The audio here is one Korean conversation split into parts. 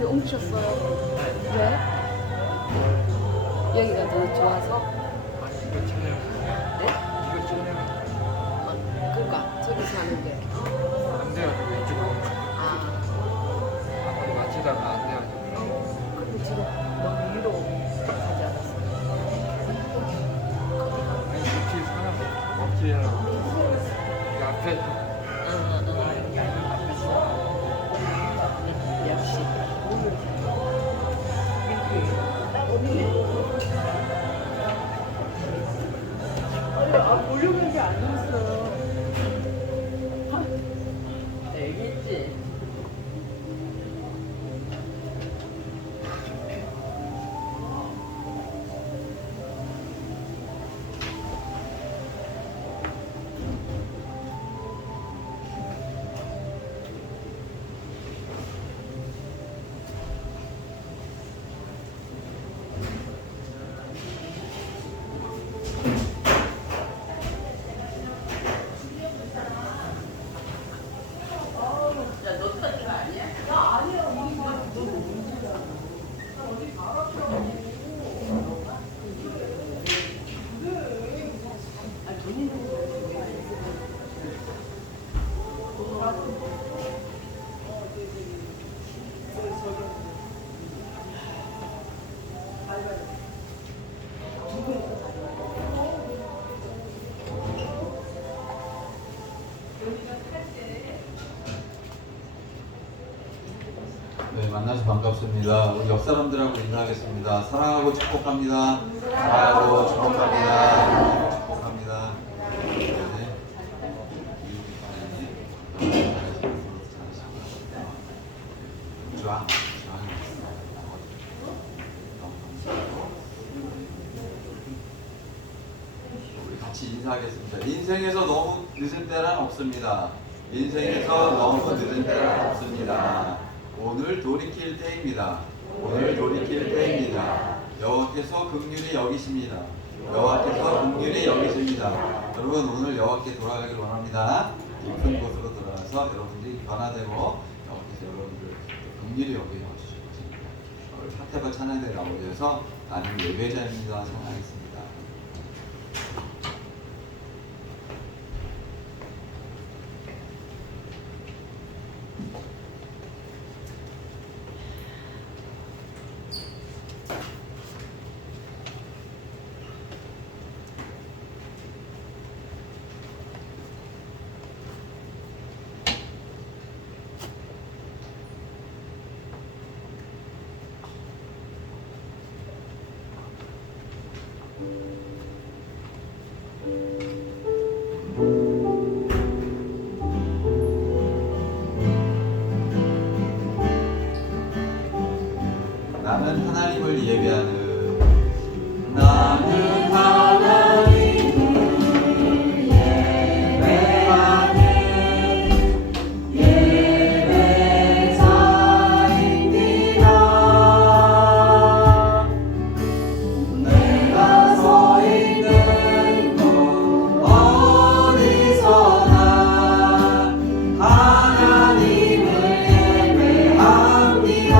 여기까지 옮기셨어요. 왜? 여기가 더 좋아서? 이거 촬영. 네? 이거 촬영. 그러니까 저기 사는데. 안 돼가지고 이쪽으로 온 거야. 아, 앞으로 맞추다가 안 돼가지고. 근데 지금 너무 위로 가지 않았어요? 아니 뒤에 사람 없지 하라고. 이 앞에 역시. 보려는 게 아니었어요. 알겠지? 네, 만나서 반갑습니다. 우리 옆 사람들하고 인사하겠습니다. 사랑하고 축복합니다. 사랑하고 축복합니다. 축복합니다. 쫙, 우리 같이 인사하겠습니다. 인생에서 너무 늦은 때란 없습니다. 인생에서 너무 늦은 때란 없습니다. 오늘 돌이킬 때입니다. 오늘 돌이킬 때입니다. 여호와께서 긍휼히 여기십니다. 여호와께서 긍휼히 여기십니다. 여러분 오늘 여호와께 돌아가길 원합니다. 깊은 곳으로 돌아가서 여러분들이 변화되고 여호와께서 여러분들 긍휼히 여겨주실 것입니다. 오늘 사태바 찬양대 나오셔서 나는 예배자입니다. 찬양하겠습니다. 나는 하나님을 예배하는 나는 하나님을 예배하는 예배자입니다. 내가 서 있는 곳 어디서나 하나님을 예배합니다.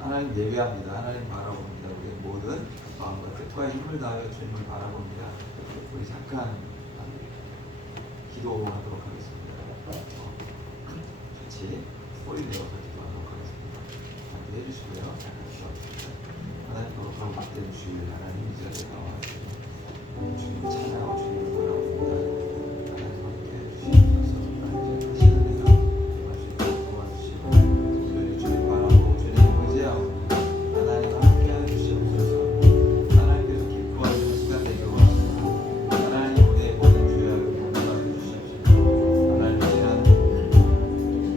하나님 예배합니다. 하나님 바라봅니다. 우리의 모든 마음과 뜻과 힘을 다하여 주님을 바라봅니다. 우리 잠깐 기도하도록 하겠습니다. 같이 소리 내어서 기도하도록 하겠습니다. 함께 해주시고요. 하나님 거룩한 박대 주시길 하나님 이 자리에 나와주시고 주님 찬양하고 주님을 바라봅니다. 하나님 함께 해주시옵소서. 하나님 시간에 나와주시고 도와주시고 온전히 주님 바라보고 주님 의지하고 하나님 함께 해주시옵소서. 하나님께서 기뻐하시는 시간 되기를 원합니다. 하나님 우리의 모든 죄악을 용서해 주시옵소서. 하나님 지난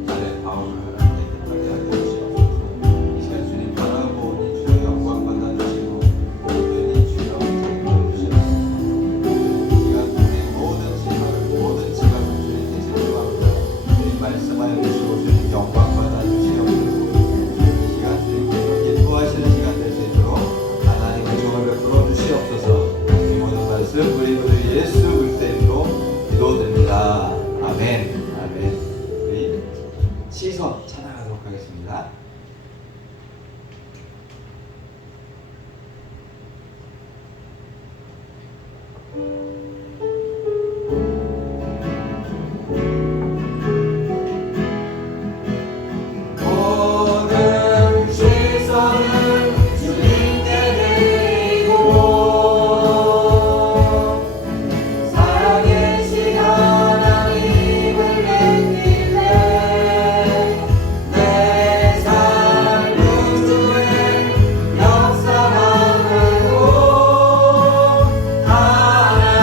날의 바울을 하나님께 깨끗하게 하여 주시옵소서. 이 시간 주님 바라보니 주여 영광 받아주시고 온전히 주여 책임져 주시옵소서. 이 시간 우리의 모든 지각을 주님 대신 주옵소서. 주님 말씀하여 주시고 주님 영광 받아주시옵소서. 이 시간 주님께서 기뻐하시는 시간 될 수 있도록 하나님의 종을 베풀어 주시옵소서. 이 모든 말씀 우리 모두 예수 그리스도의 이름으로 기도드립니다. 아멘. 아멘. 우리 시선 찬양하도록 하겠습니다. 모든 시선은 주님께 드리고 살아계신 하나님을 내밀 때내 삶은 주의 역사만으로 하나님을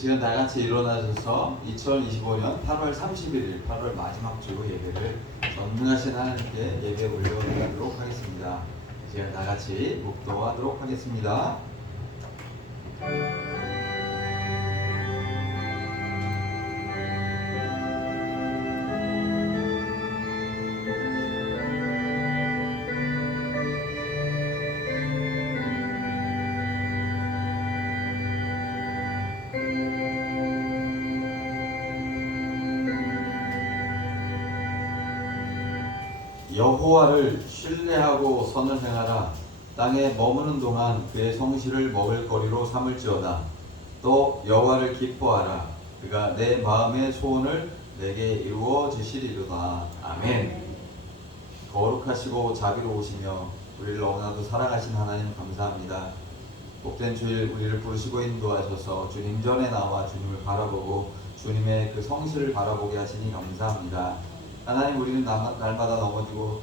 시간 다 같이 일어나셔서 2025년 8월 31일 8월 마지막 주 예배를 전능하신 하나님께 예배 올려드리도록 하겠습니다. 이 시간 다 같이 묵도하도록 하겠습니다. 여호와를 신뢰하고 선을 행하라. 땅에 머무는 동안 그의 성실을 먹을 거리로 삼을지어다. 또 여호와를 기뻐하라. 그가 내 마음의 소원을 내게 이루어 주시리로다. 아멘. 거룩하시고 자비로우시며 우리를 너무나도 사랑하신 하나님 감사합니다. 복된 주일 우리를 부르시고 인도하셔서 주님 전에 나와 주님을 바라보고 주님의 그 성실을 바라보게 하시니 감사합니다. 하나님, 우리는 날마다 넘어지고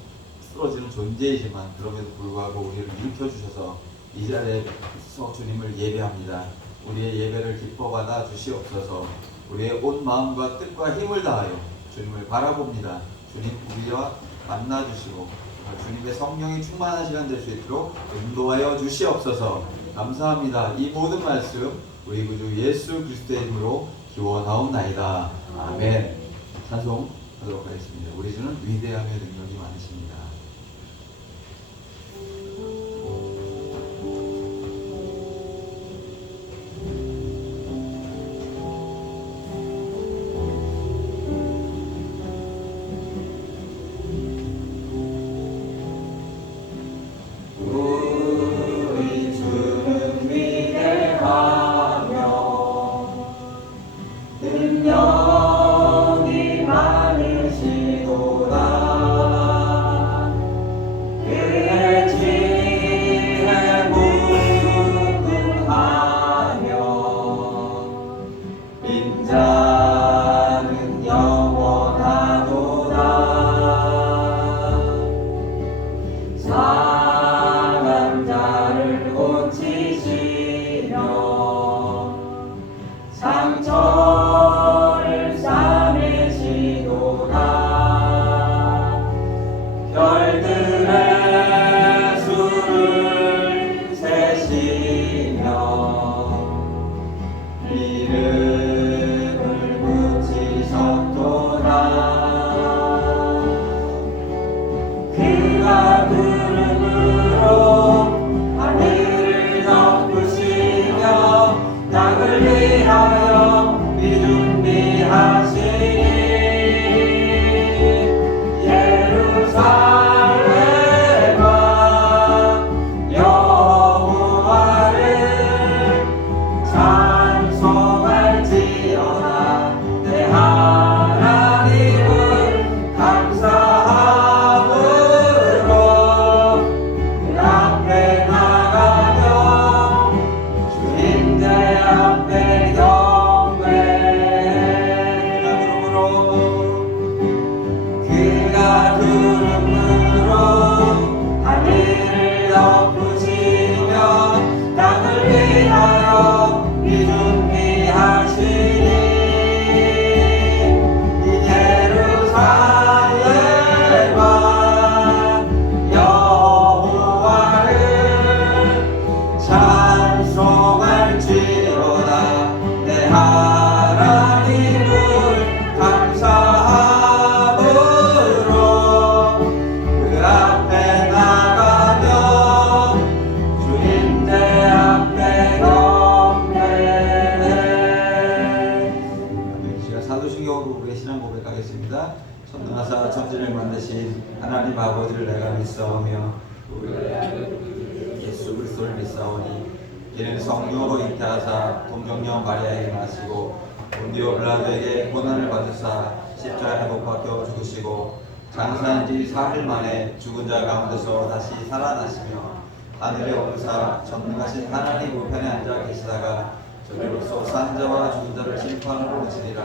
쓰러지는 존재이지만 그럼에도 불구하고 우리를 일으켜주셔서 이 자리에서 주님을 예배합니다. 우리의 예배를 기뻐받아 주시옵소서. 우리의 온 마음과 뜻과 힘을 다하여 주님을 바라봅니다. 주님 우리와 만나주시고 주님의 성령이 충만한 시간 될 수 있도록 인도하여 주시옵소서. 감사합니다. 이 모든 말씀 우리 구주 예수 그리스도의 이름으로 기원하옵나이다. 아멘. 찬송하도록 하겠습니다. 우리 주는 위대하며 능력이 많으십니다. 천하사 천지를 만드신 하나님 아버지를 내가 믿사오며 예수 그리스도를 믿사오니 이는 성령으로 잉태하사 동정녀 마리아에게 나시고 본디오 빌라도에게 고난을 받으사 십자가에 못 박혀 죽으시고 장사한 지 사흘 만에 죽은 자 가운데서 다시 살아나시며 하늘에 오르사 전능하신 하나님 우편에 앉아 계시다가 저리로서 산 자와 죽은 자를 심판하러 오시리라.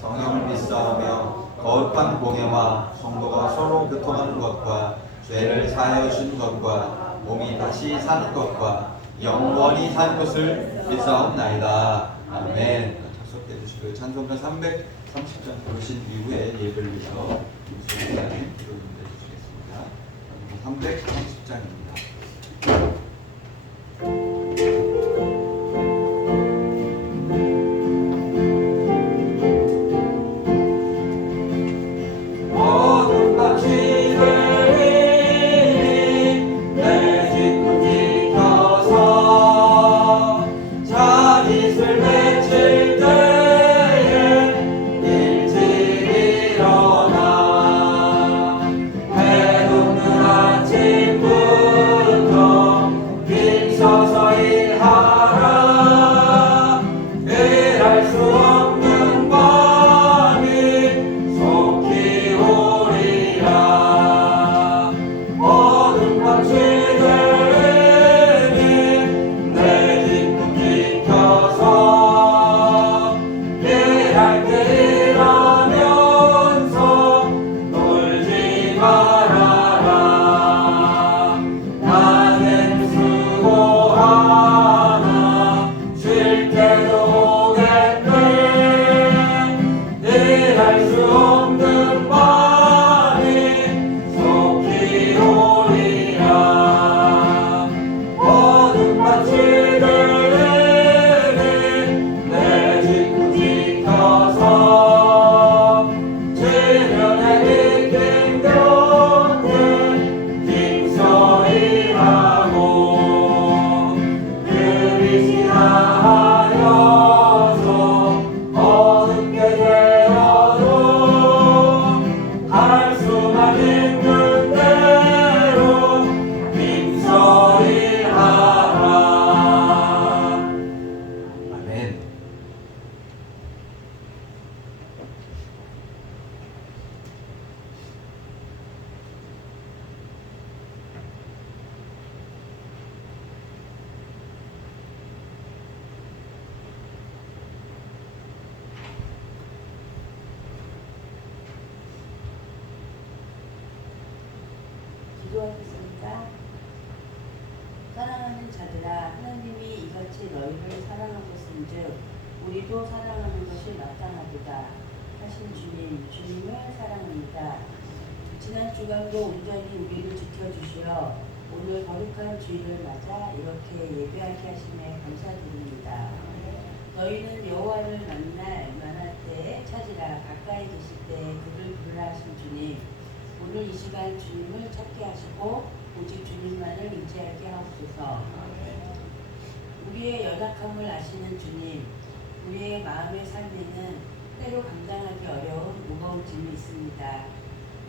성령을 믿사오며 거룩한 공예와 성도가 서로 교통하는 것과 죄를 사하여 주는 것과 몸이 다시 사는 것과 영원히 사는 것을 믿사옵나이다. 아멘. 착석해 주시고요. 찬송가 330장 부르신 이후에 예배를 위해서 김수현님 기도 좀 해주시겠습니다. 330장입니다. 기도하겠습니다. 사랑하는 자들아, 하나님이 이같이 너희를 사랑하셨은즉 우리도 사랑하는 것이 나타나도다 하신 주님을 사랑합니다. 지난 주간도 온전히 우리를 지켜주시어 오늘 거룩한 주일을 맞아 이렇게 예배하게 하심에 감사드립니다. 너희는 여호와를 만날 때에 찾으라. 가까이 계실 때 그를 부르라 하신 주님, 오늘 이 시간 주님을 찾게 하시고 오직 주님만을 의지하게 하옵소서. 우리의 연약함을 아시는 주님, 우리의 마음의 삶에는 때로 감당하기 어려운 무거운 짐이 있습니다.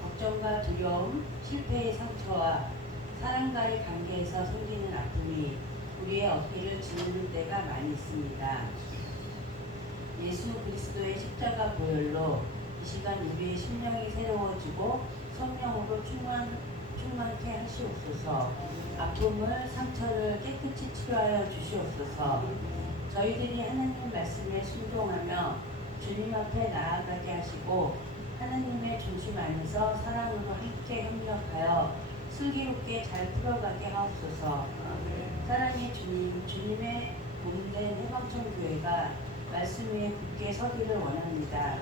걱정과 두려움, 실패의 상처와 사랑과의 관계에서 생기는 아픔이 우리의 어깨를 지르는 때가 많이 있습니다. 예수 그리스도의 십자가 보혈로 이 시간 우리의 심령이 새로워지고 성령으로 충만케 하시옵소서. 아픔을, 상처를 깨끗이 치료하여 주시옵소서. 저희들이 하나님 말씀에 순종하며 주님 앞에 나아가게 하시고 하나님의 중심 안에서 사랑으로 함께 협력하여 슬기롭게 잘 풀어가게 하옵소서. 사랑의 주님, 주님의 본된 해방천교회가 말씀 위에 굳게 서기를 원합니다.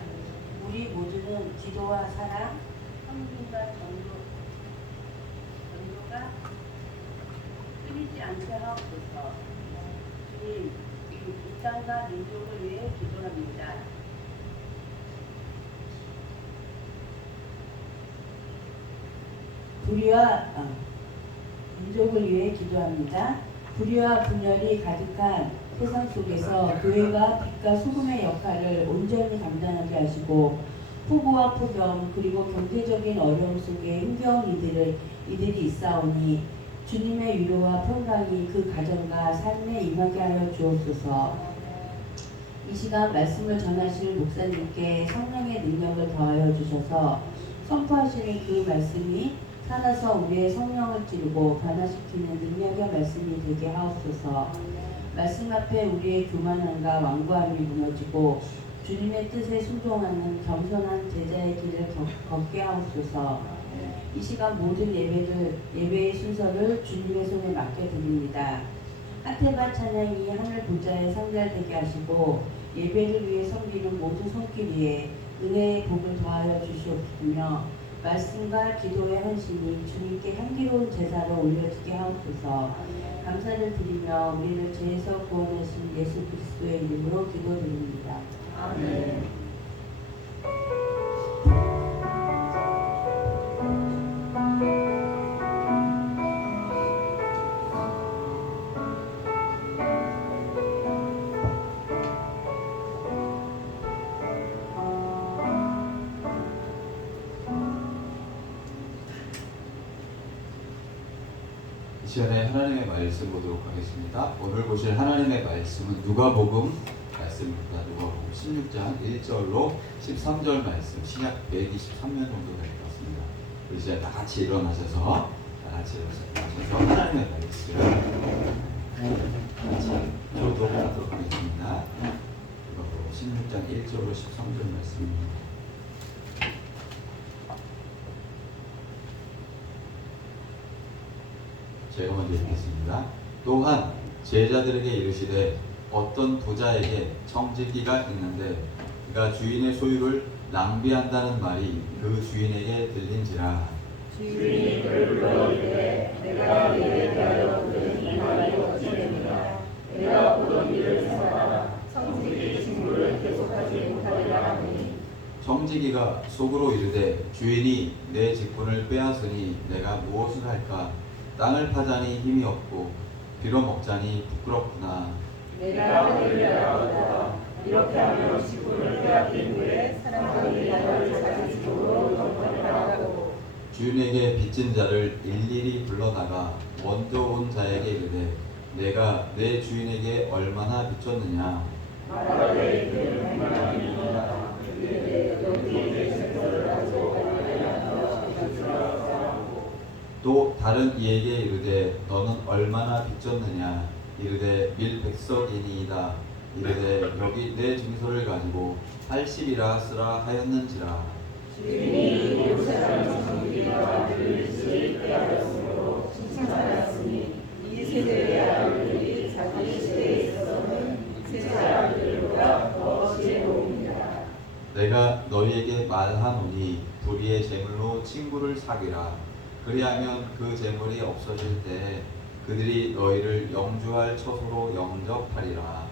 우리 모두는 기도와 사랑, 헌금과 전도가 끊이지 않게 하옵소서. 주님, 이 땅과 민족을 위해 기도합니다. 민족을 위해 기도합니다. 불의와 분열이 가득한 세상 속에서 교회가 빛과 소금의 역할을 온전히 감당하게 하시고 폭우와 폭염 그리고 경제적인 어려움 속에 힘겨운 이들이 있사오니 주님의 위로와 평강이 그 가정과 삶에 임하게 하여 주옵소서. 이 시간 말씀을 전하실 목사님께 성령의 능력을 더하여 주셔서 선포하시는 그 말씀이 살아서 우리의 성령을 찌르고 변화시키는 능력의 말씀이 되게 하옵소서. 말씀 앞에 우리의 교만함과 완고함이 무너지고 주님의 뜻에 순종하는 겸손한 제자의 길을 걷게 하옵소서. 이 시간 모든 예배의 순서를 주님의 손에 맡겨드립니다. 하테바 찬양이 하늘 보좌에 상달되게 하시고 예배를 위해 섬기는 모든 손길 위에 은혜의 복을 더하여 주시옵시며 말씀과 기도의 헌신이 주님께 향기로운 제사를 올려지게 하옵소서. 감사를 드리며 우리를 죄에서 구원하신 예수 그리스도의 이름으로 기도드립니다. 아멘. 이 시간에 하나님의 말씀 보도록 하겠습니다. 오늘 보실 하나님의 말씀은 누가복음 말씀입니다. 누가복음 16장 1절로 13절 말씀, 신약 123년 정도 될 것 같습니다. 우리 이제 다 같이 일어나셔서 하나님의 말씀 같이 교독하도록 하겠습니다. 누가복음 16장 1절로 13절 말씀입니다. 제가 먼저 읽겠습니다. 또한 제자들에게 이르시되 어떤 부자에게 청지기가 있는데 그가 주인의 소유를 낭비한다는 말이 그 주인에게 들린지라. 주인이 그를 불러 이르되 내가 너에게 대하여 들은 이 말이 어찌되느냐. 내가 보던 일을 생각하라. 청지기 직무를 계속하지 못하리라 하니. 청지기가 속으로 이르되 주인이 내 직분을 빼앗으니 내가 무엇을 할까. 땅을 파자니 힘이 없고 빌어먹자니 부끄럽구나. 내가 하늘을 나라보다 이렇게 하면 직분을 빼앗긴 후에 사람들이 나를 자기 집으로 전파하라고. 주인에게 빚진 자를 일일이 불러다가 먼저 온 자에게 이르되 내가 내 주인에게 얼마나 빚졌느냐. 말하되 그는 100만 원이니라. 이르되 여기에 증서를 가지고 또 다른 이에게 이르되 너는 얼마나 빚졌느냐. 이르되 1,100석이니이다. 이르되 여기 내 증서를 가지고 80이라 쓰라 하였는지라. 주인이 그 사람의 청지기와 그를 시에 빼앗았으므로 칭찬하였으니 이 세대의 아들들이 자기 시대에 있어서는 세 아들들보다 더 지혜로우니라. 내가 너희에게 말하노니 불의의 재물로 친구를 사귀라. 그리하면 그 재물이 없어질 때 그들이 너희를 영주할 처소로 영접하리라.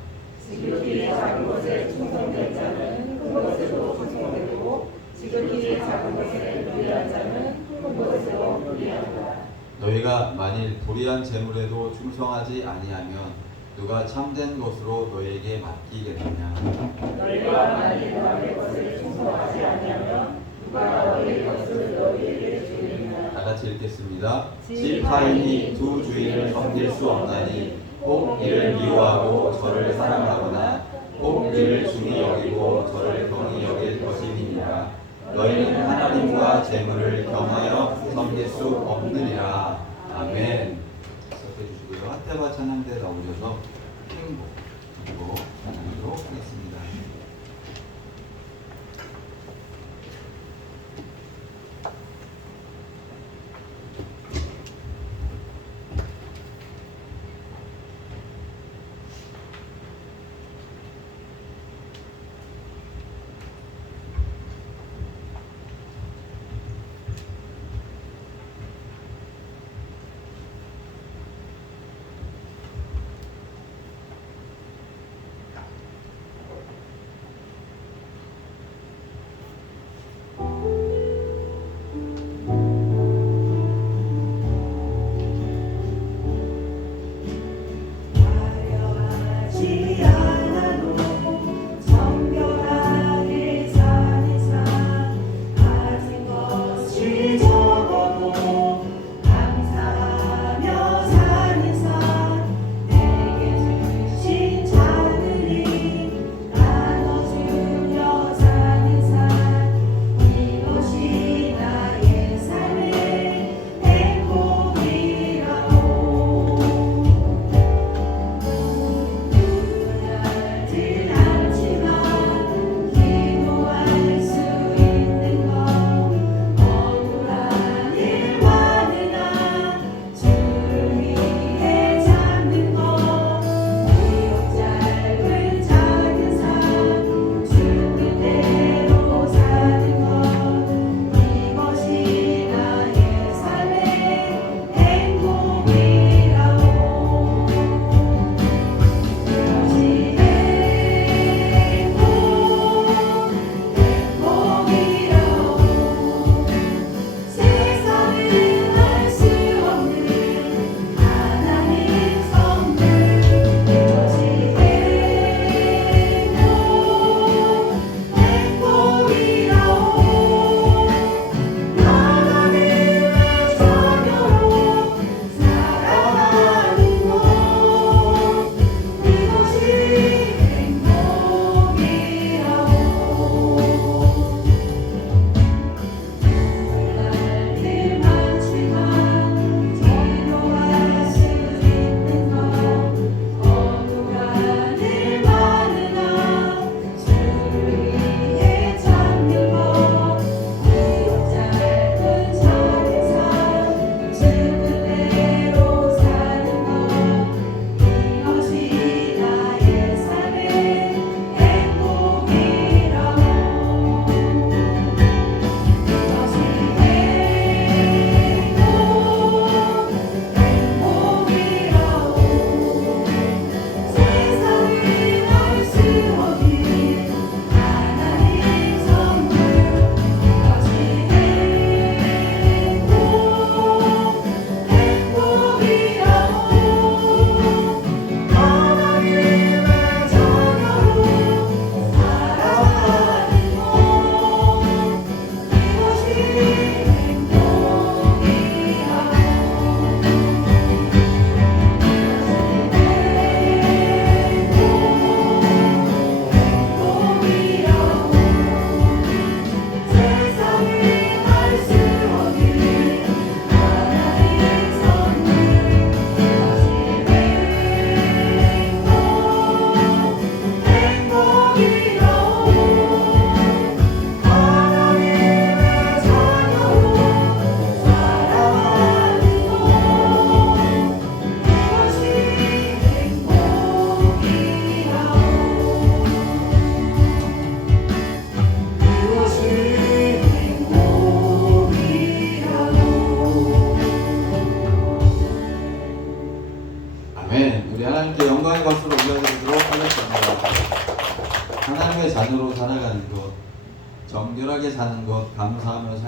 지극히 작은 것에 충성된 자는 큰 것에도 충성되고 지극히 작은 것에 불의한 자는 큰 것에도 불의하리라. 너희가 만일 불의한 재물에도 충성하지 아니하면 누가 참된 것으로 너희에게 맡기겠느냐. 너희가 만일 남의 것에 충성하지 아니하면 누가 너희 것을 너희에게 주리냐. 다 같이 읽겠습니다. 실타인이 두 주인을 섬길 수 없나니 혹 이를 미워하고 저를 사랑하거나 혹 이를 중히 여기고 저를 경히 여길 것임이니라. 너희는 하나님과 재물을 겸하여 섬길 수 없느니라. 아멘. 시작해 주시고요. 하테바 찬양대 나오셔서 행복 그리고 찬양하도록 하겠습니다.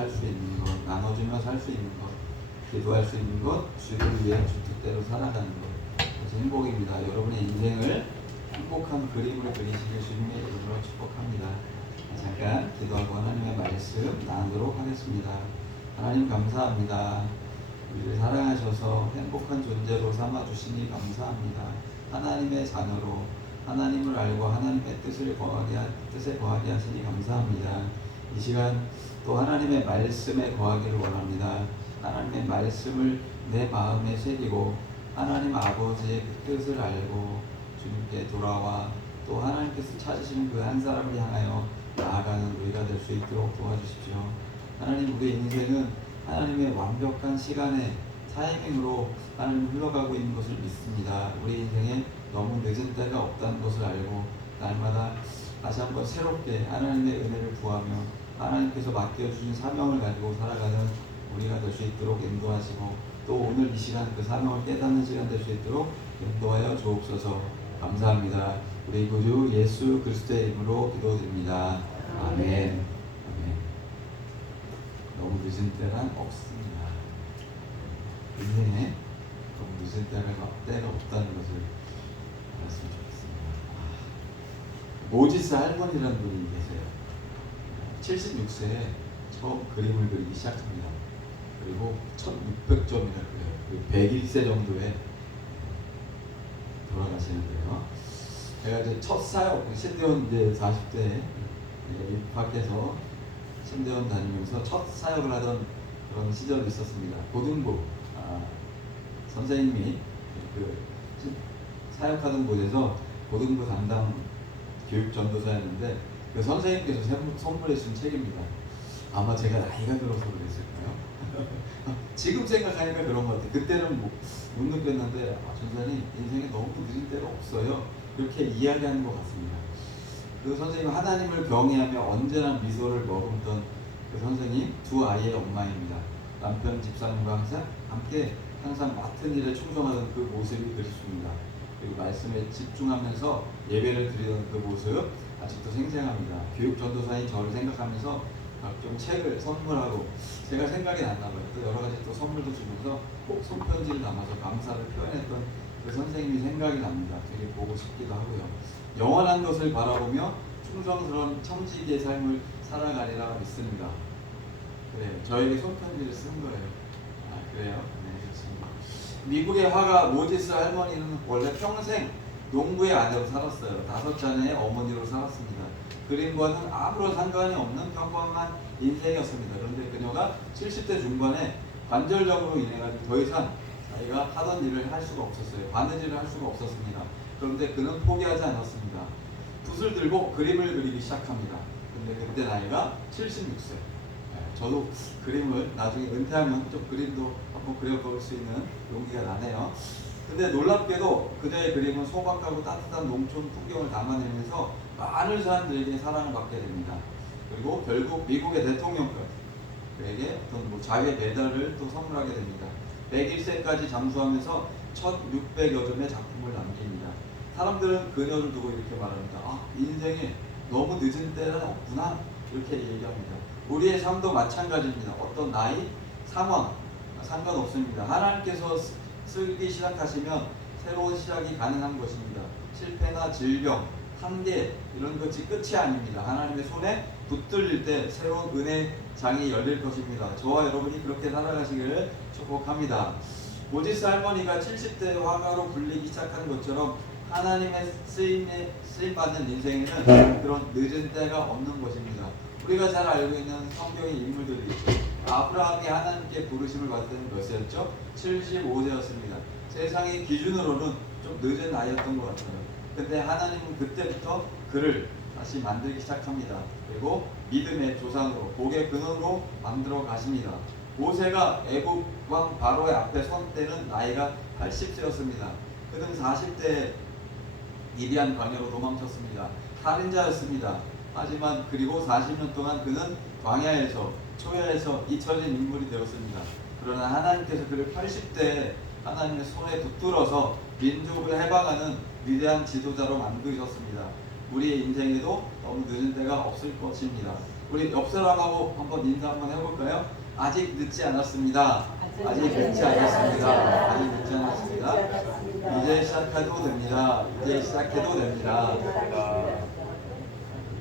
살 수 있는 것, 나눠주며 살 수 있는 것, 기도할 수 있는 것, 주를 위해 주 뜻대로 살아가는 것, 그것이 행복입니다. 여러분의 인생을 행복한 그림을 그리시길 주님의 이름으로 축복합니다. 잠깐 기도하고 하나님의 말씀 나누도록 하겠습니다. 하나님 감사합니다. 우리를 사랑하셔서 행복한 존재로 삼아주시니 감사합니다. 하나님의 자녀로 하나님을 알고 하나님의 뜻에 거하게 하시니 감사합니다. 이 시간 또 하나님의 말씀에 거하기를 원합니다. 하나님의 말씀을 내 마음에 새기고 하나님 아버지의 그 뜻을 알고 주님께 돌아와 또 하나님께서 찾으시는 그 한 사람을 향하여 나아가는 우리가 될 수 있도록 도와주십시오. 하나님, 우리의 인생은 하나님의 완벽한 시간의 타이밍으로 하나님 흘러가고 있는 것을 믿습니다. 우리 인생에 너무 늦은 때가 없다는 것을 알고 날마다 다시 한번 새롭게 하나님의 은혜를 구하며 하나님께서 맡겨주신 사명을 가지고 살아가는 우리가 될 수 있도록 인도하시고 또 오늘 이 시간 그 사명을 깨닫는 시간 될 수 있도록 인도하여 주옵소서. 감사합니다. 우리 구주 예수 그리스도의 이름으로 기도드립니다. 아멘. 아멘. 너무 늦은 때란 없습니다. 인생에 너무 늦은 때가 없다는 것을 알았으면 좋겠습니다. 모지스 할머니라는 분이 계세요. 76세에 처음 그림을 그리기 시작합니다. 그리고 1600점이나 그래요. 101세 정도에 돌아가시는데요. 제가 이제 첫 사역, 신대원 이제 40대에 입학해서 신대원 다니면서 첫 사역을 하던 그런 시절이 있었습니다. 고등부 선생님이 그 사역하던 곳에서 고등부 담당 교육 전도사였는데 그 선생님께서 선물해 주신 책입니다. 아마 제가 나이가 들어서 그랬을까요? 지금 생각하니까 그런 것 같아요. 그때는 못 느꼈는데 전사님 인생에 너무 늦은 때가 없어요. 그렇게 이야기하는 것 같습니다. 그 선생님은 하나님을 경외하며 언제나 미소를 머금던 그 선생님, 두 아이의 엄마입니다. 남편 집사님과 항상 맡은 일에 충성하던 그 모습이 그립습니다. 그리고 말씀에 집중하면서 예배를 드리던 그 모습 아직도 생생합니다. 교육 전도사인 저를 생각하면서 각종 책을 선물하고 제가 생각이 났나 봐요. 또 여러 가지 또 선물도 주면서 꼭 손편지를 담아서 감사를 표현했던 그 선생님이 생각이 납니다. 되게 보고 싶기도 하고요. 영원한 것을 바라보며 충성스러운 청지기의 삶을 살아가리라 믿습니다. 그래요. 저에게 손편지를 쓴 거예요. 그래요? 네, 그렇습니다. 미국의 화가 모지스 할머니는 원래 평생 농부의 아내로 살았어요. 5자녀의 어머니로 살았습니다. 그림과는 아무런 상관이 없는 평범한 인생이었습니다. 그런데 그녀가 70대 중반에 관절염으로 인해가지고 더 이상 자기가 하던 일을 할 수가 없었어요. 바느질을 할 수가 없었습니다. 그런데 그는 포기하지 않았습니다. 붓을 들고 그림을 그리기 시작합니다. 근데 그때 나이가 76세. 저도 그림을 나중에 은퇴하면 좀 그림도 한번 그려볼 수 있는 용기가 나네요. 근데 놀랍게도 그녀의 그림은 소박하고 따뜻한 농촌 풍경을 담아내면서 많은 사람들에게 사랑을 받게 됩니다. 그리고 결국 미국의 대통령까지 그에게 어떤 자유의 메달을 또 선물하게 됩니다. 101세까지 잠수하면서 1600여 점의 작품을 남깁니다. 사람들은 그녀를 두고 이렇게 말합니다. 인생에 너무 늦은 때는 없구나 이렇게 얘기합니다. 우리의 삶도 마찬가지입니다. 어떤 나이, 상황 상관없습니다. 하나님께서 쓰기 시작하시면 새로운 시작이 가능한 것입니다. 실패나 질병, 한계 이런 것이 끝이 아닙니다. 하나님의 손에 붙들릴 때 새로운 은혜 장이 열릴 것입니다. 저와 여러분이 그렇게 살아가시기를 축복합니다. 모지스 할머니가 70대 화가로 불리기 시작한 것처럼 하나님의 쓰임받는 인생에는 그런 늦은 때가 없는 것입니다. 우리가 잘 알고 있는 성경의 인물들이 있죠. 아브라함이 하나님께 부르심을 받을 때는 몇이었죠? 75세였습니다. 세상의 기준으로는 좀 늦은 나이였던 것 같아요. 근데 하나님은 그때부터 그를 다시 만들기 시작합니다. 그리고 믿음의 조상으로, 복의 근원으로 만들어 가십니다. 모세가 애굽 왕 바로의 앞에 선 때는 나이가 80세였습니다. 그는 40대에 미디안 광야로 도망쳤습니다. 살인자였습니다. 하지만 그리고 40년 동안 그는 광야에서 초야에서 잊혀진 인물이 되었습니다. 그러나 하나님께서 그를 80대에 하나님의 손에 붙들어서 민족을 해방하는 위대한 지도자로 만드셨습니다. 우리의 인생에도 너무 늦은 때가 없을 것입니다. 우리 옆 사람하고 한번 인사 한번 해볼까요? 아직 늦지 않았습니다. 아직 늦지 않았습니다. 아직 늦지 않았습니다. 이제 시작해도 됩니다. 이제 시작해도 됩니다.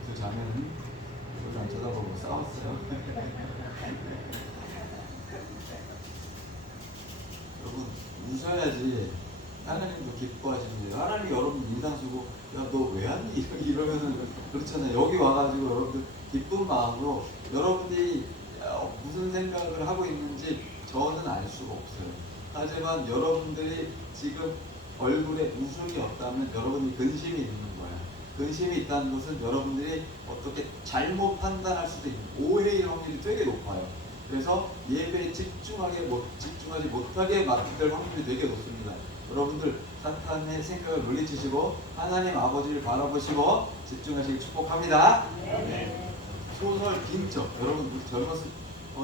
두 자매는 저를 안 쳐다보고 싸웠어요. 여러분 웃어야지 하나님도 기뻐하십니다. 하나님 여러분 인상 쓰고 야 너 왜 왔니? 이러면은 그렇잖아요. 여기 와가지고 여러분들 기쁜 마음으로 여러분들이 무슨 생각을 하고 있는지 저는 알 수가 없어요. 하지만 여러분들이 지금 얼굴에 웃음이 없다면 여러분이 근심이 있는 거야. 근심이 있다는 것은 여러분들이 어떻게 잘못 판단할 수도 있는 오해의 확률이 되게 높아요. 그래서 예배에 집중하지 못하게 맡길 확률이 되게 높습니다. 여러분들 사탄의 생각을 물리치시고 하나님 아버지를 바라보시고 집중하시길 축복합니다. 네. 소설 빈적 여러분 우리 젊어서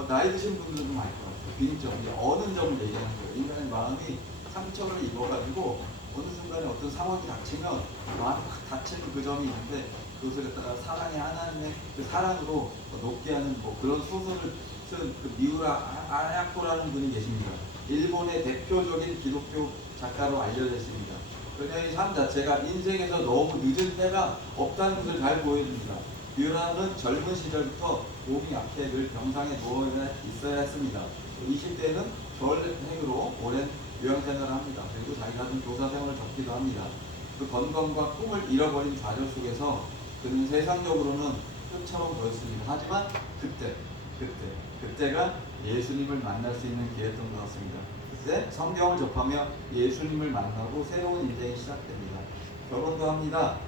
나이 드신 분들은 좀 알 것 같아요. 빈적 이제 어느 점을 얘기하는 거예요. 인간의 마음이 상처를 입어가지고 어느 순간에 어떤 상황이 닥치면 마음이 확 닫히는 그 점이 있는데 그것을 갖다가 사랑의 하나님의 그 사랑으로 높게 하는 뭐 그런 소설을 쓴 그 미우라 아야코라는 분이 계십니다. 일본의 대표적인 기독교 작가로 알려져 있습니다. 그녀의 삶 자체가 인생에서 너무 늦은 때가 없다는 것을 잘 보여줍니다. 미우라는 젊은 시절부터 몸이 약해 늘 병상에 누워 있어야 했습니다. 20대에는 겨울행으로 오랜 요양생활을 합니다. 그리고 자기가 좀 교사 생활을 접기도 합니다. 그 건강과 꿈을 잃어버린 좌절 속에서 그는 세상적으로는 끝처럼 보였습니다. 하지만 그때가 예수님을 만날 수 있는 기회였던 것 같습니다. 그때 성경을 접하며 예수님을 만나고 새로운 인생이 시작됩니다. 결혼도 합니다.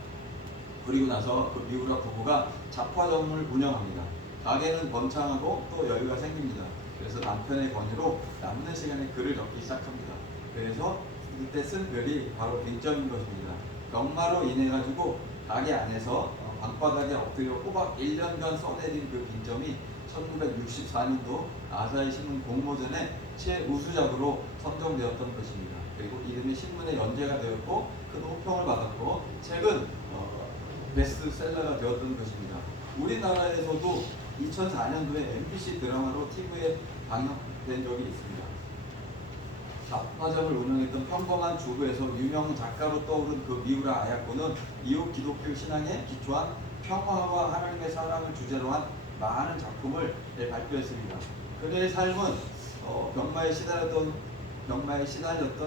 그리고 나서 그 미우라 부부가 잡화점을 운영합니다. 가게는 번창하고 또 여유가 생깁니다. 그래서 남편의 권유로 남는 시간에 글을 적기 시작합니다. 그래서 그때 쓴 글이 바로 빈점인 것입니다. 병마로 인해 가지고 가게 안에서 방바닥에 엎드려 꼬박 1년간 써내린 그 빈점이 1964년도 아사히 신문 공모전에 최우수작으로 선정되었던 것입니다. 그리고 이름이 신문에 연재가 되었고 큰 호평을 받았고 책은 베스트셀러가 되었던 것입니다. 우리나라에서도 2004년도에 MBC 드라마로 TV에 방영된 적이 있습니다. 잡화점을 운영했던 평범한 주부에서 유명 작가로 떠오른 그 미우라 아야코는 이후 기독교 신앙에 기초한 평화와 하나님의 사랑을 주제로 한 많은 작품을 발표했습니다. 그녀의 삶은 병마에 시달렸던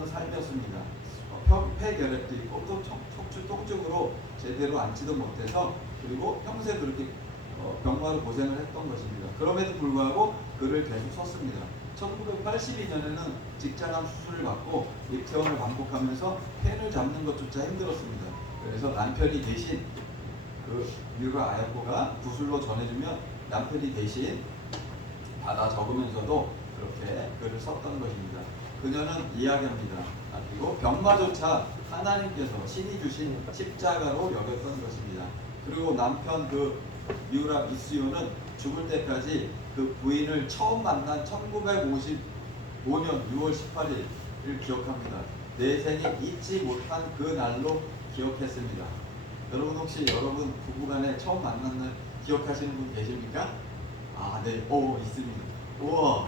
삶이었습니다. 폐결핵도 있고 또 척추 통증으로 제대로 앉지도 못해서 그리고 평생 그렇게 병마로 고생을 했던 것입니다. 그럼에도 불구하고 글을 계속 썼습니다. 1982년에는 직장암 수술을 받고 입퇴원을 반복하면서 펜을 잡는 것조차 힘들었습니다. 그래서 남편이 대신 그 미우라 아야코가 구술로 전해주면 남편이 대신 받아 적으면서도 그렇게 글을 썼던 것입니다. 그녀는 이야기합니다. 그리고 병마조차 하나님께서 신이 주신 십자가로 여겼던 것입니다. 그리고 남편 그 미우라 미스요는 죽을 때까지 그 부인을 처음 만난 1955년 6월 18일을 기억합니다. 내 생에 잊지 못한 그 날로 기억했습니다. 여러분 혹시 여러분 부부간에 처음 만난 날 기억하시는 분 계십니까? 아, 네, 있습니다. 우와,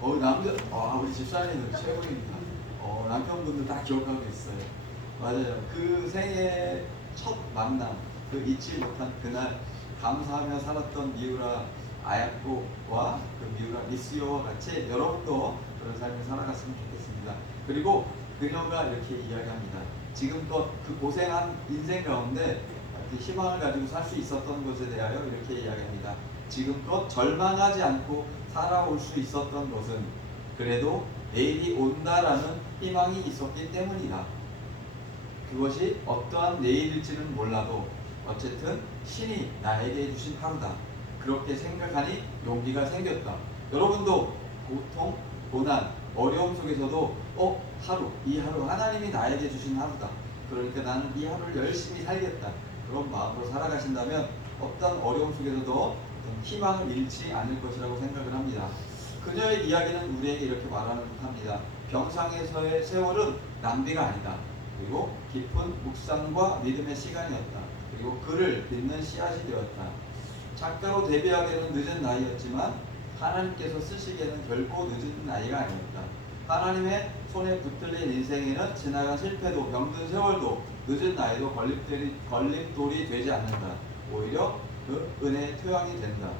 우리 집사님들 최고입니다. 남편분들 다 기억하고 있어요. 맞아요. 그 생애 첫 만남, 그 잊지 못한 그날 감사하며 살았던 미우라 아야코와 그 미우라 미스요와 같이 여러분도 그런 삶을 살아갔으면 좋겠습니다. 그리고 그녀가 이렇게 이야기합니다. 지금껏 그 고생한 인생 가운데 희망을 가지고 살 수 있었던 것에 대하여 이렇게 이야기합니다. 지금껏 절망하지 않고 살아올 수 있었던 것은 그래도 내일이 온다라는 희망이 있었기 때문이다. 그것이 어떠한 내일일지는 몰라도 어쨌든 신이 나에게 주신 하루다. 그렇게 생각하니 용기가 생겼다. 여러분도 고통, 고난, 어려움 속에서도 이 하루 하나님이 나에게 주신 하루다. 그러니까 나는 이 하루를 열심히 살겠다. 그런 마음으로 살아가신다면 어떤 어려움 속에서도 희망을 잃지 않을 것이라고 생각을 합니다. 그녀의 이야기는 우리에게 이렇게 말하는 듯합니다. 병상에서의 세월은 낭비가 아니다. 그리고 깊은 묵상과 믿음의 시간이었다. 그리고 그를 빚는 씨앗이 되었다. 작가로 데뷔하기에는 늦은 나이였지만 하나님께서 쓰시기에는 결코 늦은 나이가 아니었다. 하나님의 손에 붙들린 인생에는 지나간 실패도 병든 세월도 늦은 나이도 걸림돌이 되지 않는다. 오히려 그 은혜의 토양이 된다.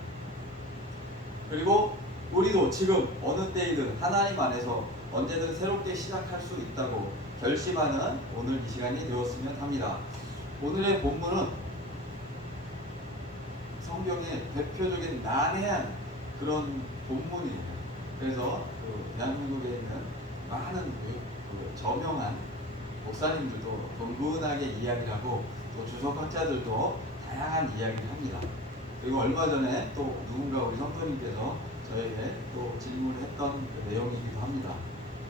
그리고 우리도 지금 어느 때이든 하나님 안에서 언제든 새롭게 시작할 수 있다고 결심하는 오늘 이 시간이 되었으면 합니다. 오늘의 본문은 성경의 대표적인 난해한 그런 본문이에요. 그래서 대한민국에 있는 많은 저명한 목사님들도 동분하게 이야기를 하고 또 주석학자들도 다양한 이야기를 합니다. 그리고 얼마 전에 또 누군가 우리 성도님께서 저에게 또 질문을 했던 그 내용이기도 합니다.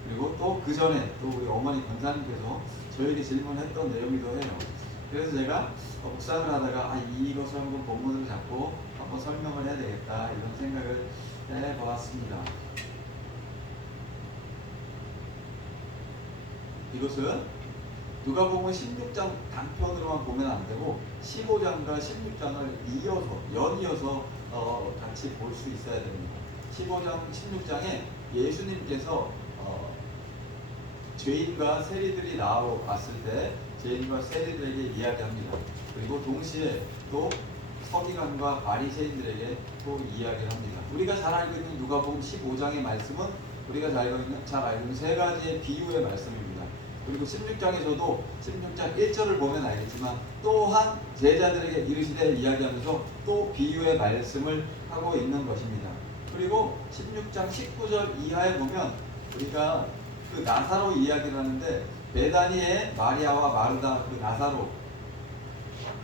그리고 또 그 전에 또 우리 어머니 권사님께서 저에게 질문했던 내용이기도 해요. 그래서 제가 묵상을 하다가 이것을 한번 본문으로 잡고 한번 설명을 해야 되겠다 이런 생각을 해보았습니다. 이것은 누가복음 16장 단편으로만 보면 안 되고 15장과 16장을 연이어서 같이 볼 수 있어야 됩니다. 15장, 16장에 예수님께서 죄인과 세리들이 나왔을 때 죄인과 세리들에게 이야기합니다. 그리고 동시에 또 서기관과 바리새인들에게 또 이야기를 합니다. 우리가 잘 알고 있는 누가복음 15장의 말씀은 우리가 잘 알고 있는 세 가지의 비유의 말씀입니다. 그리고 16장에서도 16장 1절을 보면 알겠지만 또한 제자들에게 이르시되 이야기하면서 또 비유의 말씀을 하고 있는 것입니다. 그리고 16장 19절 이하에 보면 우리가 그 나사로 이야기를 하는데 베다니의 마리아와 마르다 그 나사로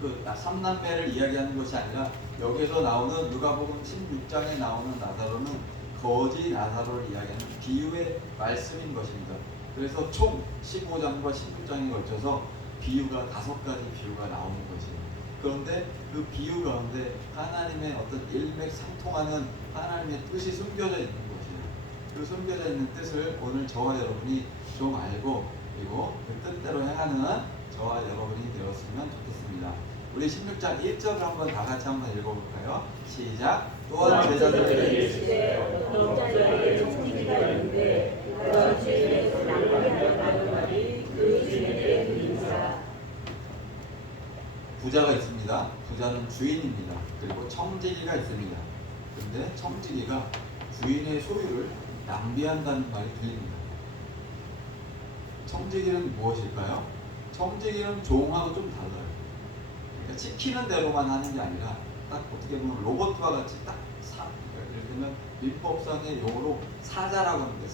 그 삼남매를 이야기하는 것이 아니라 여기서 나오는 누가복음 16장에 나오는 나사로는 거지 나사로를 이야기하는 비유의 말씀인 것입니다. 그래서 총 15장과 16장에 걸쳐서 비유가 5가지 비유가 나오는 것이에요. 그런데 그 비유 가운데 하나님의 어떤 일맥상통하는 하나님의 뜻이 숨겨져 있는 것이에요. 그 숨겨져 있는 뜻을 오늘 저와 여러분이 좀 알고 그리고 그 뜻대로 행하는 저와 여러분이 되었으면 좋겠습니다. 우리 16장 1절을 한번 다 같이 한번 읽어볼까요? 시작! 또한 제자들에게 이르시되 어떤 자에게 청지기가 있는데 그런 주인에서 낭비하는 가져가니 그 주인에게 드리자. 부자가 있습니다. 부자는 주인입니다. 그리고 청지기가 있습니다. 그런데 청지기가 주인의 소유를 낭비한다는 말이 들립니다. 청지기는 무엇일까요? 청지기는 종하고 좀 달라요. 그러니까 시키는 대로만 하는 게 아니라 딱 어떻게 보면 로봇과 같이 딱 예를 들면 민법상의 용어로 사자라고 하는데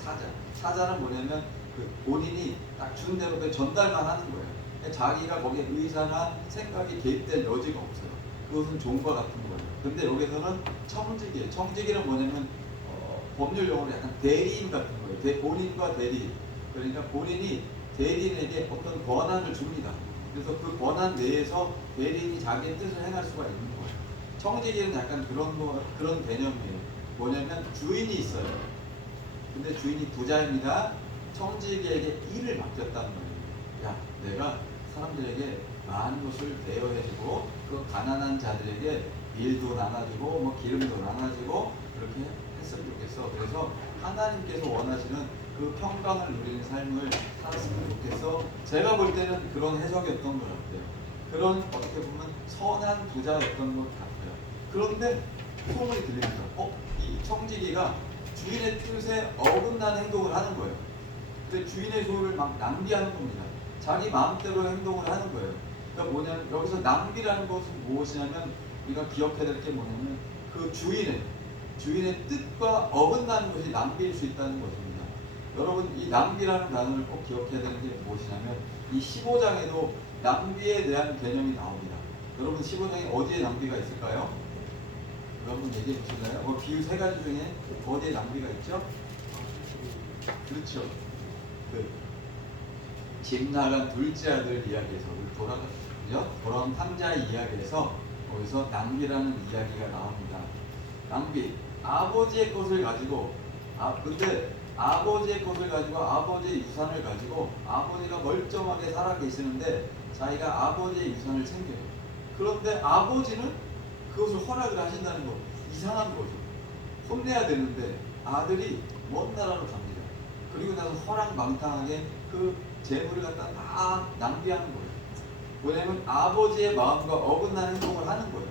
사자는 뭐냐면 그 본인이 딱 준 대로 전달만 하는 거예요. 그러니까 자기가 거기에 의사나 생각이 개입될 여지가 없어요. 그것은 종과 같은 거예요. 근데 여기서는 청지기예요. 청지기는 뭐냐면 법률 용어로 약간 대리인 같은 거예요. 본인과 대리인. 그러니까 본인이 대리인에게 어떤 권한을 줍니다. 그래서 그 권한 내에서 대리인이 자기의 뜻을 행할 수가 있는 거예요. 청지기는 약간 그런 개념이에요. 뭐냐면 주인이 있어요. 근데 주인이 부자입니다. 청지기에게 일을 맡겼다는 거예요. 야, 내가 사람들에게 많은 것을 대여해주고 그 가난한 자들에게 밀도 나눠주고 뭐 기름도 나눠주고 그렇게 했으면 좋겠어. 그래서 하나님께서 원하시는 그 평강을 누리는 삶을 살았으면 좋겠어. 제가 볼 때는 그런 해석이었던 것 같아요. 그런 어떻게 보면 선한 부자였던 것 같아요. 그런데 소문이 들립니다. 이 청지기가 주인의 뜻에 어긋나는 행동을 하는 거예요. 근데 주인의 소유를 막 낭비하는 겁니다. 자기 마음대로 행동을 하는 거예요. 그러니까 뭐냐면 여기서 낭비라는 것은 무엇이냐면 우리가 기억해야 될 게 뭐냐면 그 주인의 뜻과 어긋나는 것이 낭비일 수 있다는 것입니다. 여러분 이 낭비라는 단어를 꼭 기억해야 되는 게 무엇이냐면 이 15장에도 낭비에 대한 개념이 나옵니다. 여러분 15장에 어디에 낭비가 있을까요? 여러분 얘기해 보실래요? 비유 3가지 중에 어디에 낭비가 있죠? 그렇죠. 집 나간 둘째 아들 이야기에서 돌아온 탕자 이야기에서 거기서 낭비라는 이야기가 나옵니다. 낭비, 아버지의 것을 가지고 근데 아버지의 것을 가지고 아버지의 유산을 가지고 아버지가 멀쩡하게 살아 계시는데 자기가 아버지의 유산을 챙겨요. 그런데 아버지는 그것을 허락을 하신다는 거 이상한 거죠. 혼내야 되는데 아들이 먼 나라로 갑니다. 그리고 나서 허랑방탕하게 그 재물을 갖다 다 낭비하는 거예요. 왜냐면 아버지의 마음과 어긋난 행동을 하는 거예요.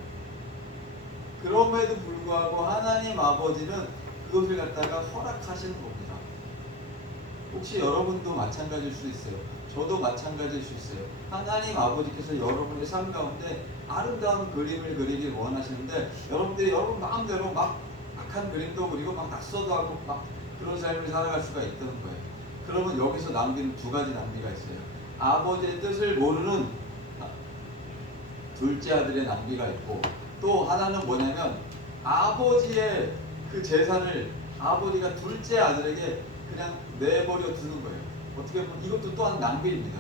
그럼에도 불구하고 하나님 아버지는 그것을 갖다가 허락하시는 겁니다. 혹시 여러분도 마찬가지일 수 있어요. 저도 마찬가지일 수 있어요. 하나님 아버지께서 여러분의 삶 가운데 아름다운 그림을 그리길 원하시는데 여러분들이 여러분 마음대로 막 악한 그림도 그리고 막 낙서도 하고 막 그런 삶을 살아갈 수가 있다는 거예요. 그러면 여기서 낭비는 두 가지 낭비가 있어요. 아버지의 뜻을 모르는 둘째 아들의 낭비가 있고, 또 하나는 뭐냐면 아버지의 그 재산을 아버지가 둘째 아들에게 그냥 내버려 두는 거예요. 어떻게 보면 이것도 또한 낭비입니다.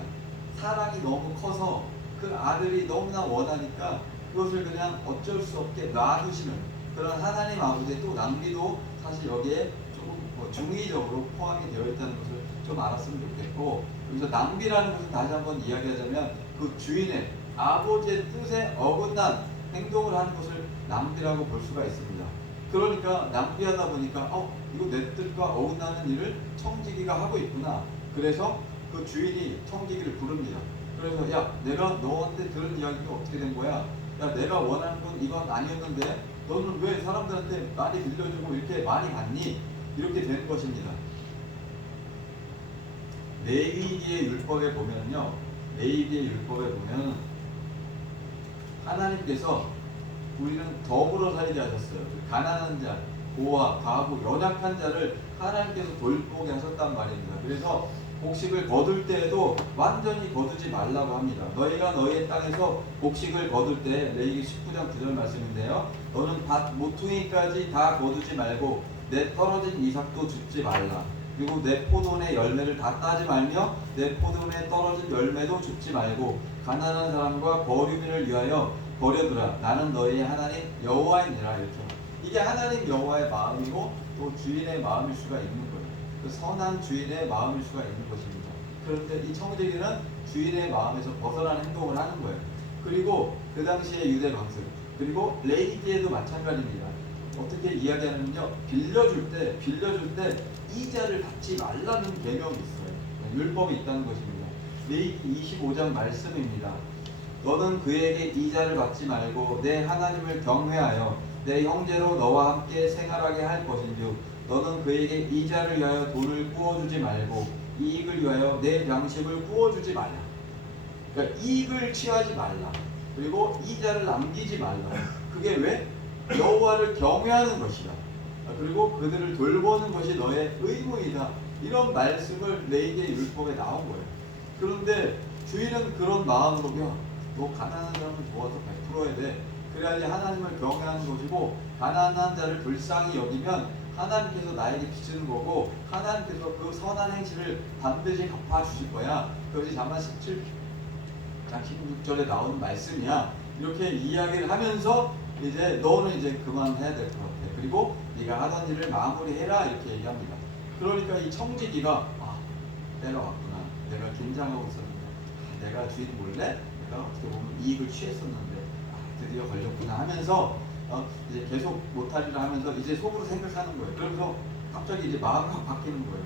사랑이 너무 커서 그 아들이 너무나 원하니까 그것을 그냥 어쩔 수 없게 놔두시는 그런 하나님 아버지의 또 낭비도 사실 여기에 조금 중의적으로 포함이 되어 있다는 것을 좀 알았으면 좋겠고, 여기서 낭비라는 것을 다시 한번 이야기하자면 그 주인의 아버지의 뜻에 어긋난 행동을 하는 것을 낭비라고 볼 수가 있습니다. 그러니까 낭비하다 보니까 이거 내 뜻과 어긋나는 일을 청지기가 하고 있구나. 그래서 그 주인이 청지기를 부릅니다. 그래서 야, 내가 너한테 들은 이야기가 어떻게 된 거야? 야, 내가 원하는 건 이건 아니었는데 너는 왜 사람들한테 많이 빌려주고 이렇게 많이 받니? 이렇게 되는 것입니다. 레위기의 율법에 보면요, 레위기의 율법에 보면 하나님께서 우리는 더불어 살게 하셨어요. 가난한 자, 고아, 과부, 연약한 자를 하나님께서 돌보게 하셨단 말입니다. 그래서 곡식을 거둘 때에도 완전히 거두지 말라고 합니다. 너희가 너희의 땅에서 곡식을 거둘 때, 레위기 19장 9절 말씀인데요, 너는 밭 모퉁이까지 다 거두지 말고 내 떨어진 이삭도 줍지 말라. 그리고 내 포도원의 열매를 다 따지 말며 내 포도원에 떨어진 열매도 줍지 말고 가난한 사람과 거류민을 위하여 버려두라. 나는 너희의 하나님 여호와이니라. 이렇게 이게 하나님 여호와의 마음이고 또 주인의 마음일 수가 있는 거예요. 그 선한 주인의 마음일 수가 있는 것입니다. 그런데 이 청지기는 주인의 마음에서 벗어난 행동을 하는 거예요. 그리고 그 당시의 유대 방식, 그리고 레위기에도 마찬가지입니다. 어떻게 이야기하냐면요, 빌려줄 때 이자를 받지 말라는 계명이 있어요. 율법이 있다는 것입니다. 레위기 25장 말씀입니다. 너는 그에게 이자를 받지 말고 내 하나님을 경외하여 내 형제로 너와 함께 생활하게 할 것인즉 너는 그에게 이자를 위하여 돈을 구워주지 말고 이익을 위하여 내 양식을 구워주지 말라. 그러니까 이익을 취하지 말라. 그리고 이자를 남기지 말라. 그게 왜? 여호와를 경외하는 것이다. 그리고 그들을 돌보는 것이 너의 의무이다. 이런 말씀을 레위기의 율법에 나온 거예요. 그런데 주인은 그런 마음으로 너 가난한 사람을 도와서 베풀어야 돼. 그래야지 하나님을 경외하는 것이고, 가난한 자를 불쌍히 여기면 하나님께서 나에게 빚주는 거고 하나님께서 그 선한 행실을 반드시 갚아주실 거야. 그것이 잠언 17장 16절에 나오는 말씀이야. 이렇게 이야기를 하면서 이제 너는 이제 그만해야 될 것 같아. 그리고 네가 하던 일을 마무리해라. 이렇게 얘기합니다. 그러니까 이 청지기가 때가 왔구나. 내가 긴장하고 있었는데 내가 주인 몰래 내가 어떻게 보면 이익을 취했었는데 드디어 걸렸구나 하면서 이제 계속 못하리라 하면서 이제 속으로 생각하는 거예요. 그러면서 갑자기 이제 마음이 확 바뀌는 거예요.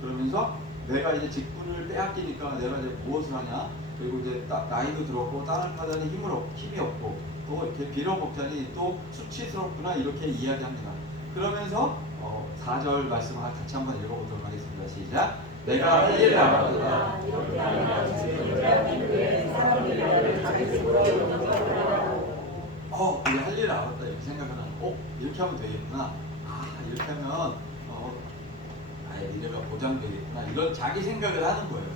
그러면서 내가 이제 직분을 빼앗기니까 내가 이제 무엇을 하냐? 그리고 이제 나이도 들었고 땅을 파다니 힘이 없고 또 이렇게 빌어먹자니 또 수치스럽구나. 이렇게 이야기합니다. 그러면서 4절 말씀을 같이 한번 읽어보도록 하겠습니다. 시작. 내가 할 일을 알았다. 이렇게 하면 주인이라는 그의 사람이 너를 자기 집으로 이제 할 일을 알았다. 이렇게 생각을 하고 이렇게 하면 되겠구나. 이렇게 하면 나의 미래가 보장되겠구나. 이런 자기 생각을 하는 거예요.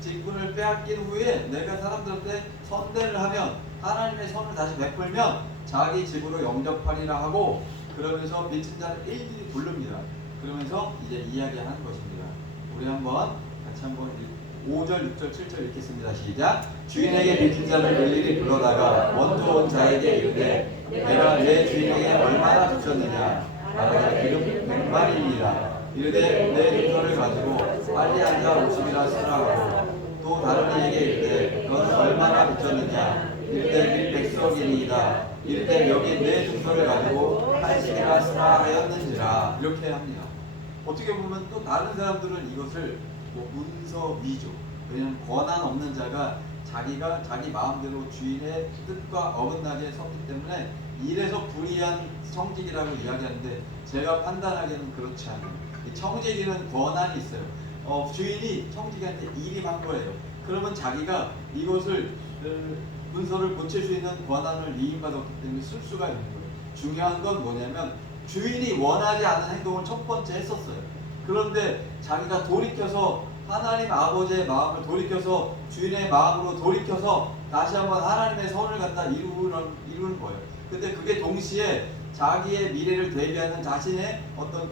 직분을 빼앗긴 후에 내가 사람들한테 선대를 하면 하나님의 선을 다시 베풀면 자기 집으로 영접하리라 하고, 그러면서 빚진 자를 일일이 부릅니다. 그러면서 이제 이야기하는 것입니다. 우리 한번 같이 한번 5절, 6절, 7절 읽겠습니다. 시작. 주인에게 빚진 자를 일일이 불러다가 먼저 온 자에게 이르되 내가 내 주인에게 얼마나 빚졌느냐 말하자 기름 100마리니라. 이르되 내 증서를 가지고 빨리 앉아 50이나 쓰라 하고, 또 다른 이에게 이르되 너는 얼마나 빚졌느냐 이르되 100석이니이다. 이르되 여기 내 증거를 가지고 한시기나 쓰라 하였는지라 이렇게 합니다. 어떻게 보면 또 다른 사람들은 이것을 뭐 문서 위조, 왜냐하면 권한 없는 자가 자기가 자기 마음대로 주인의 뜻과 어긋나게 섰기 때문에 이래서 불의한 청지기라고 이야기하는데 제가 판단하기에는 그렇지 않아요. 이 청지기는 권한이 있어요. 주인이 청지기한테 일임한 거예요. 그러면 자기가 이것을 문서를 고칠 수 있는 권한을 위임받았기 때문에 쓸 수가 있는 거예요. 중요한 건 뭐냐면 주인이 원하지 않은 행동을 첫 번째 했었어요. 그런데 자기가 돌이켜서 하나님 아버지의 마음을 돌이켜서 주인의 마음으로 돌이켜서 다시 한번 하나님의 선을 갖다 이루는 거예요. 근데 그게 동시에 자기의 미래를 대비하는 자신의 어떤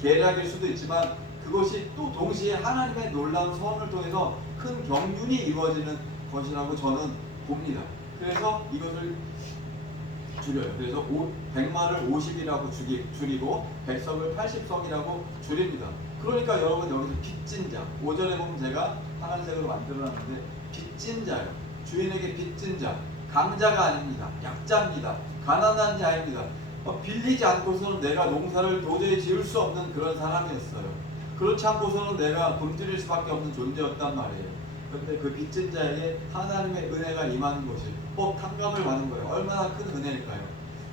계략일 수도 있지만 그것이 또 동시에 하나님의 놀라운 선을 통해서 큰 경륜이 이루어지는 것이라고 저는 봅니다. 그래서 이것을 줄여요. 그래서 100마를 50이라고 줄이고 100석을 80석이라고 줄입니다. 그러니까 여러분 여기서 빚진 자, 5절에 보면 제가 파란색으로 만들어놨는데 빚진 자요. 주인에게 빚진 자, 강자가 아닙니다. 약자입니다. 가난한 자입니다. 빌리지 않고서는 내가 농사를 도저히 지을 수 없는 그런 사람이었어요. 그렇지 않고서는 내가 굶주릴 수밖에 없는 존재였단 말이에요. 그런데 그 빚진 자에게 하나님의 은혜가 임하는 것이 탕감을 받는 거예요. 얼마나 큰 은혜일까요?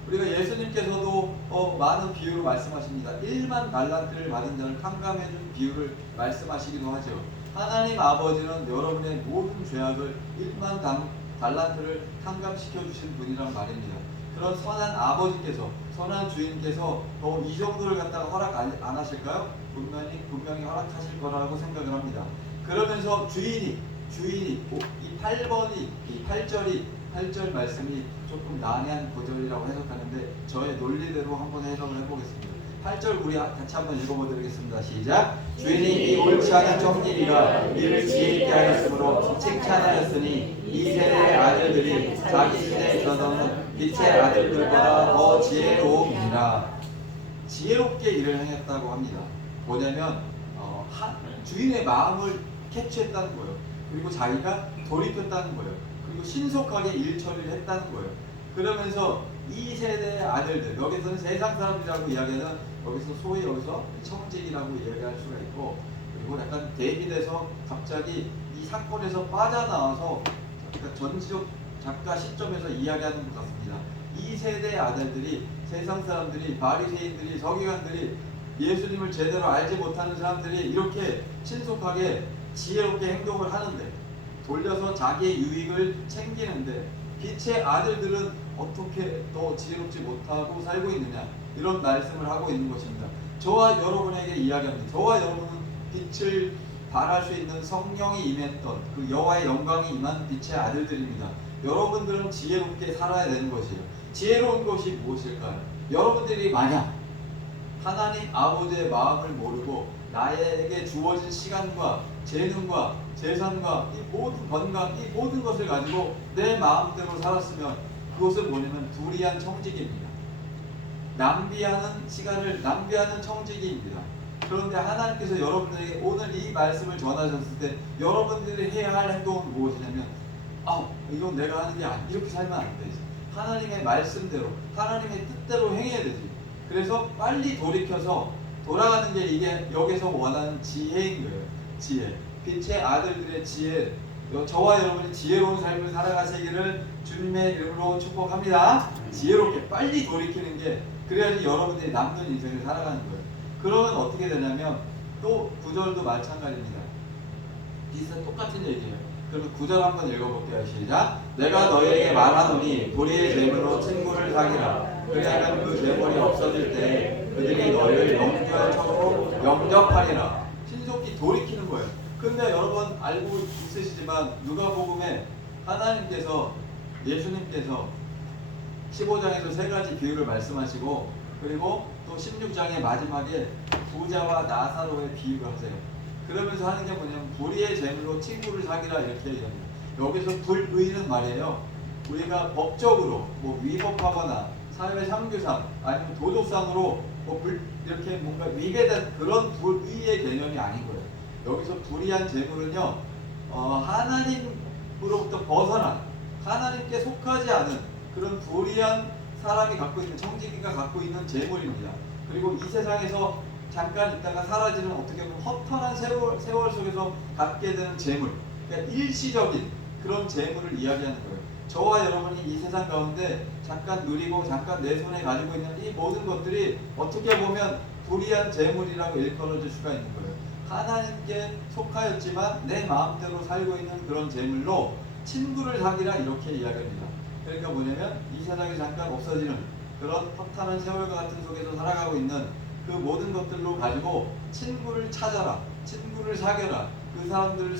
우리가 예수님께서도 많은 비유로 말씀하십니다. 1만 달란트를 받은 자를 탕감해준 비유를 말씀하시기도 하죠. 하나님 아버지는 여러분의 모든 죄악을 1만 달란트를 탕감시켜 주신 분이란 말입니다. 그런 선한 아버지께서, 선한 주인께서 이 정도를 갖다가 허락 안 하실까요? 분명히 허락하실 거라고 생각을 합니다. 그러면서 주인이 이 8절 말씀이 조금 난해한 구절이라고 해석하는데 저의 논리대로 한번 해석을 해보겠습니다. 8절 우리 같이 한번 읽어보겠습니다. 시작. 주인이 이 옳지 않은 청지기가 이를 지혜 있게 하였으므로 칭찬하였으니 이 세대의 아들들이 자기 시대에 있어서는 빛의 아들들보다 더 지혜로움이라. 지혜롭게 일을 행했다고 합니다. 뭐냐면 주인의 마음을 캐치했다는 거예요. 그리고 자기가 돌이켰다는 거예요. 그리고 신속하게 일 처리를 했다는 거예요. 그러면서 이 세대의 아들들, 여기서는 세상 사람이라고 이야기하는 여기서 소위 여기서 청직이라고 이야기할 수가 있고, 그리고 약간 대비돼서 갑자기 이 사건에서 빠져나와서 전지적 작가 시점에서 이야기하는 것 같습니다. 이 세대의 아들들이, 세상 사람들이, 바리새인들이, 서기관들이, 예수님을 제대로 알지 못하는 사람들이 이렇게 신속하게 지혜롭게 행동을 하는데, 돌려서 자기의 유익을 챙기는데 빛의 아들들은 어떻게 더 지혜롭지 못하고 살고 있느냐, 이런 말씀을 하고 있는 것입니다. 저와 여러분에게 이야기합니다. 저와 여러분은 빛을 발할 수 있는 성령이 임했던 그 여호와의 영광이 임한 빛의 아들들입니다. 여러분들은 지혜롭게 살아야 되는 것이에요. 지혜로운 것이 무엇일까요? 여러분들이 만약 하나님 아버지의 마음을 모르고 나에게 주어진 시간과 재능과 재산과 이 모든 건강, 이 모든 것을 가지고 내 마음대로 살았으면 그것은 뭐냐면 불의한 청지기입니다. 낭비하는 시간을 낭비하는 청지기입니다. 그런데 하나님께서 여러분들에게 오늘 이 말씀을 전하셨을 때 여러분들이 해야 할 행동은 무엇이냐면, 이건 내가 하는 게 아니야, 이렇게 살면 안 되지. 하나님의 말씀대로, 하나님의 뜻대로 행해야 되지. 그래서 빨리 돌이켜서 돌아가는 게 이게 여기서 원하는 지혜인 거예요. 지혜. 빛의 아들들의 지혜. 저와 여러분이 지혜로운 삶을 살아가시기를 주님의 이름으로 축복합니다. 지혜롭게 빨리 돌이키는 게, 그래야지 여러분들이 남는 인생을 살아가는 거예요. 그러면 어떻게 되냐면 또 9절도 마찬가지입니다. 비슷한 똑같은 얘기예요. 그러면 9절 한번 읽어볼게요. 시작. 내가 너희에게 말하노니 불의의 재물로 친구를 사귀라. 그리하면 그 재물이 없어질 때 그들이 너희를 영주처로 영접하리라. 신속히 돌이키는 거예요. 근데 여러분 알고 있으시지만 누가복음에 하나님께서, 예수님께서 15장에서 세 가지 비유를 말씀하시고, 그리고 또 16장의 마지막에 부자와 나사로의 비유를 하세요. 그러면서 하는 게 뭐냐면 불의의 재물로 친구를 사귀라, 이렇게 얘기합니다. 여기서 불의는 말이에요, 우리가 법적으로 뭐 위법하거나 사회 상규상 아니면 도덕상으로 이렇게 뭔가 위배된 그런 불의의 개념이 아닌 거예요. 여기서 불의한 재물은요, 하나님으로부터 벗어난, 하나님께 속하지 않은 그런 불의한 사람이 갖고 있는, 청지기가 갖고 있는 재물입니다. 그리고 이 세상에서 잠깐 있다가 사라지는, 어떻게 보면 허탄한 세월 속에서 갖게 되는 재물, 그러니까 일시적인 그런 재물을 이야기하는 거예요. 저와 여러분이 이 세상 가운데 잠깐 누리고 잠깐 내 손에 가지고 있는 이 모든 것들이 어떻게 보면 불의한 재물이라고 일컬어질 수가 있는 거예요. 하나님께 속하였지만 내 마음대로 살고 있는 그런 재물로 친구를 사귀라, 이렇게 이야기합니다. 그러니까 뭐냐면 이 세상에 잠깐 없어지는 그런 허탄한 세월과 같은 속에서 살아가고 있는 그 모든 것들로 가지고 친구를 찾아라, 친구를 사귀라, 그 사람들을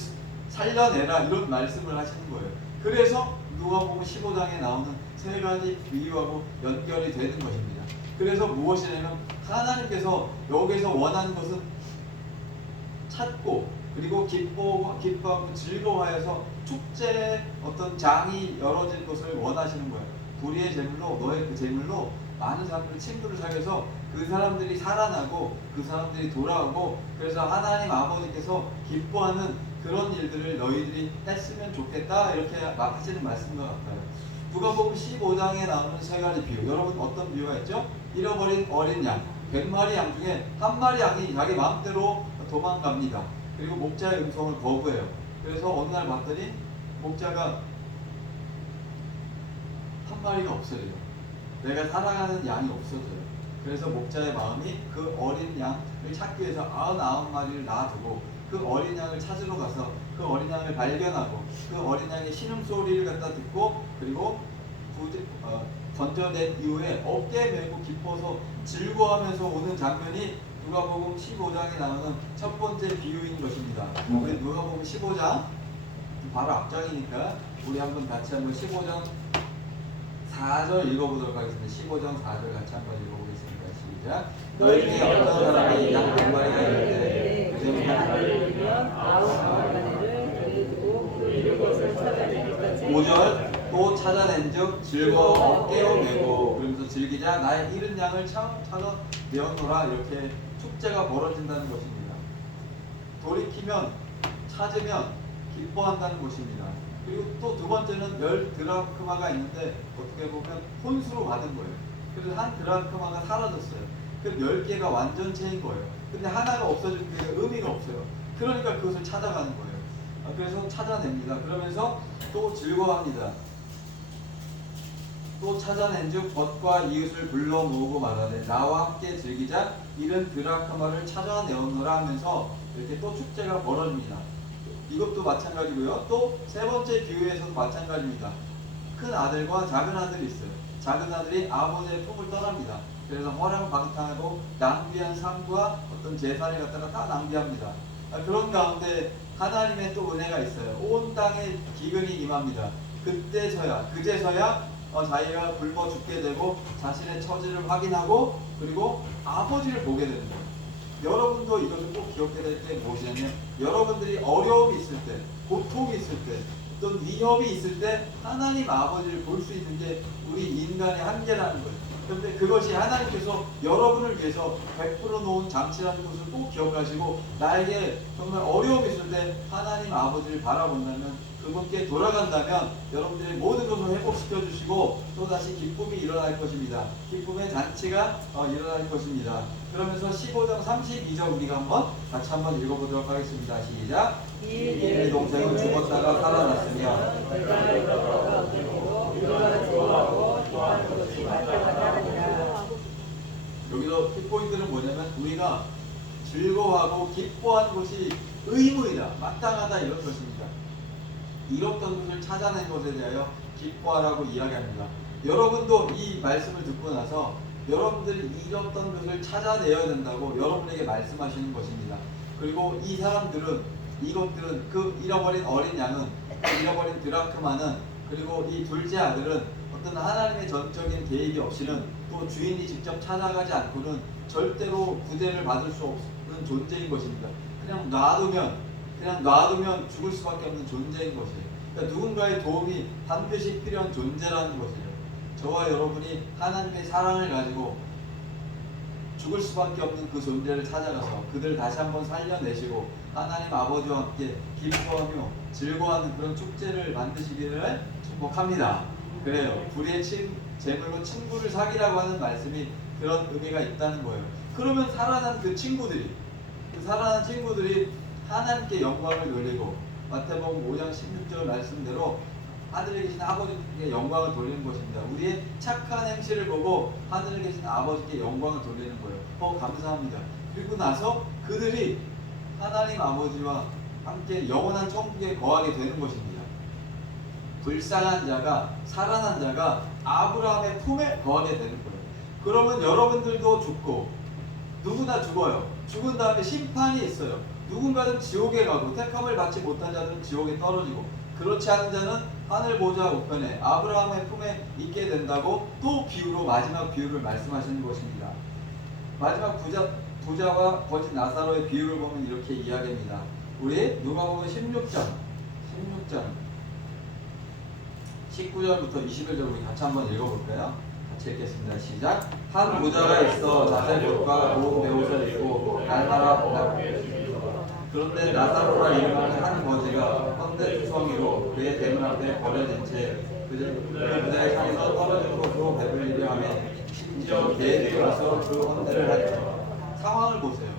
살려내라, 이런 말씀을 하시는 거예요. 그래서 누가복음 15장에 나오는 세 가지 비유하고 연결이 되는 것입니다. 그래서 무엇이냐면 하나님께서 여기서 원하는 것은 찾고 그리고 기뻐하고 즐거워하여서 축제의 어떤 장이 열어질 것을 원하시는 거예요. 불의의 재물로, 너의 그 재물로 많은 사람들이 친구를 사귀어서 그 사람들이 살아나고 그 사람들이 돌아오고, 그래서 하나님 아버지께서 기뻐하는 그런 일들을 너희들이 했으면 좋겠다, 이렇게 하시는 말씀과 같아요. 누가복음 15장에 나오는 세 가지 비유, 여러분 어떤 비유가 있죠? 잃어버린 어린 양, 100마리 양 중에 한 마리 양이 자기 마음대로 도망갑니다. 그리고 목자의 음성을 거부해요. 그래서 어느 날 봤더니 목자가 한 마리가 없어져요. 내가 살아가는 양이 없어져요. 그래서 목자의 마음이 그 어린 양을 찾기 위해서 99마리를 놔두고 그 어린 양을 찾으러 가서 그 어린 양을 발견하고 그 어린 양의 신음소리를 갖다 듣고, 그리고 건져낸 이후에 어깨에 메고 기뻐서 즐거워하면서 오는 장면이 누가복음 15장에 나오는 첫 번째 비유인 것입니다. 우리 누가복음 15장 바로 앞장이니까 우리 같이 한번 15장 4절 읽어보도록 하겠습니다. 15장 4절 같이 한번 읽어보겠습니다. 시작. 너희 중에 어떤 사람이 양 100마리가 있는데 그 중에 하나를 잃으면 99마리를 데리고 그 잃은 것을 찾아낼 것을 5절. 또 찾아낸즉 즐거워 깨어내고, 그러면서 즐기자 나의 잃은 양을 찾아 내었노라, 이렇게 축제가 벌어진다는 것입니다. 돌이키면, 찾으면 기뻐한다는 것입니다. 그리고 또 두 번째는 10드라크마가 있는데 어떻게 보면 혼수로 받은 거예요. 그래서 한 드라크마가 사라졌어요. 그 10개가 완전체인 거예요. 근데 하나가 없어질 때 의미가 없어요. 그러니까 그것을 찾아가는 거예요. 그래서 찾아냅니다. 그러면서 또 즐거워합니다. 또 찾아낸즉 벗과 이웃을 불러 모으고 말하되 나와 함께 즐기자, 이른 드라크마를 찾아내었노라 하면서 이렇게 또 축제가 벌어집니다. 이것도 마찬가지고요. 또 세 번째 비유에서도 마찬가지입니다. 큰 아들과 작은 아들이 있어요. 작은 아들이 아버지의 품을 떠납니다. 그래서 허랑방탕하고 낭비한 삶과 어떤 재산을 갖다가 다 낭비합니다. 그런 가운데 하나님의 또 은혜가 있어요. 온 땅에 기근이 임합니다. 그제서야 자기가 굶어 죽게 되고 자신의 처지를 확인하고 그리고 아버지를 보게 되는 거예요. 여러분도 이것을 꼭 기억해야 될 게 무엇이냐면, 여러분들이 어려움이 있을 때, 고통이 있을 때, 어떤 위협이 있을 때 하나님 아버지를 볼 수 있는 게 우리 인간의 한계라는 거예요. 그런데 그것이 하나님께서 여러분을 위해서 100% 놓은 장치라는 것을 꼭 기억하시고, 나에게 정말 어려움이 있을 때 하나님 아버지를 바라본다면, 그분께 돌아간다면 여러분들의 모든 것을 회복시켜 주시고 또다시 기쁨이 일어날 것입니다. 기쁨의 잔치가 일어날 것입니다. 그러면서 15장 32절 우리가 같이 한번 읽어보도록 하겠습니다. 시작. 이 동생은 죽었다가 살아났으며 여기서 키포인트는 뭐냐면, 우리가 즐거워하고 기뻐하는 것이 의무이다, 마땅하다, 이런 것입니다. 잃었던 것을 찾아낸 것에 대하여 기뻐하라고 이야기합니다. 여러분도 이 말씀을 듣고 나서 여러분들이 잃었던 것을 찾아내야 된다고 여러분에게 말씀하시는 것입니다. 그리고 이 사람들은, 이것들은, 그 잃어버린 어린 양은, 잃어버린 드라크마는, 그리고 이 둘째 아들은 어떤 하나님의 전적인 계획이 없이는, 또 주인이 직접 찾아가지 않고는 절대로 구제를 받을 수 없는 존재인 것입니다. 그냥 놔두면 죽을 수밖에 없는 존재인 것이에요. 그러니까 누군가의 도움이 반드시 필요한 존재라는 것이에요. 저와 여러분이 하나님의 사랑을 가지고 죽을 수밖에 없는 그 존재를 찾아가서 그들을 다시 한번 살려내시고 하나님 아버지와 함께 기뻐하며 즐거워하는 그런 축제를 만드시기를 축복합니다. 그래요. 불의의 재물로 친구를 사귀라고 하는 말씀이 그런 의미가 있다는 거예요. 그러면 살아난 그 친구들이 하나님께 영광을 돌리고 마태복음 5장 16절 말씀대로 하늘에 계신 아버지께 영광을 돌리는 것입니다. 우리의 착한 행실을 보고 하늘에 계신 아버지께 영광을 돌리는 거예요. 감사합니다. 그리고 나서 그들이 하나님 아버지와 함께 영원한 천국에 거하게 되는 것입니다. 불쌍한 자가, 살아난 자가 아브라함의 품에 거하게 되는 거예요. 그러면 여러분들도 죽고 누구나 죽어요. 죽은 다음에 심판이 있어요. 누군가는 지옥에 가고 택함을 받지 못한 자들은 지옥에 떨어지고, 그렇지 않은 자는 하늘 보좌 우편에 아브라함의 품에 있게 된다고 또 비유로 마지막 비유를 말씀하시는 것입니다. 마지막 부자와 거짓 나사로의 비유를 보면 이렇게 이야기합니다. 우리 누가복음 16장 19절부터 21절 우리 같이 한번 읽어볼까요? 같이 읽겠습니다. 시작. 한 부자가 있어 나사렛과 고운 베옷을 입고 날마다 그런데 나사로라 이름하는 한 거지가 헌데 투성이로 그의 대문 앞에 버려진 채 그 부자의 상에서 떨어진 것으로 배불리려 하며 심지어 개들이 와서 그 헌데를 하죠. 상황을 보세요.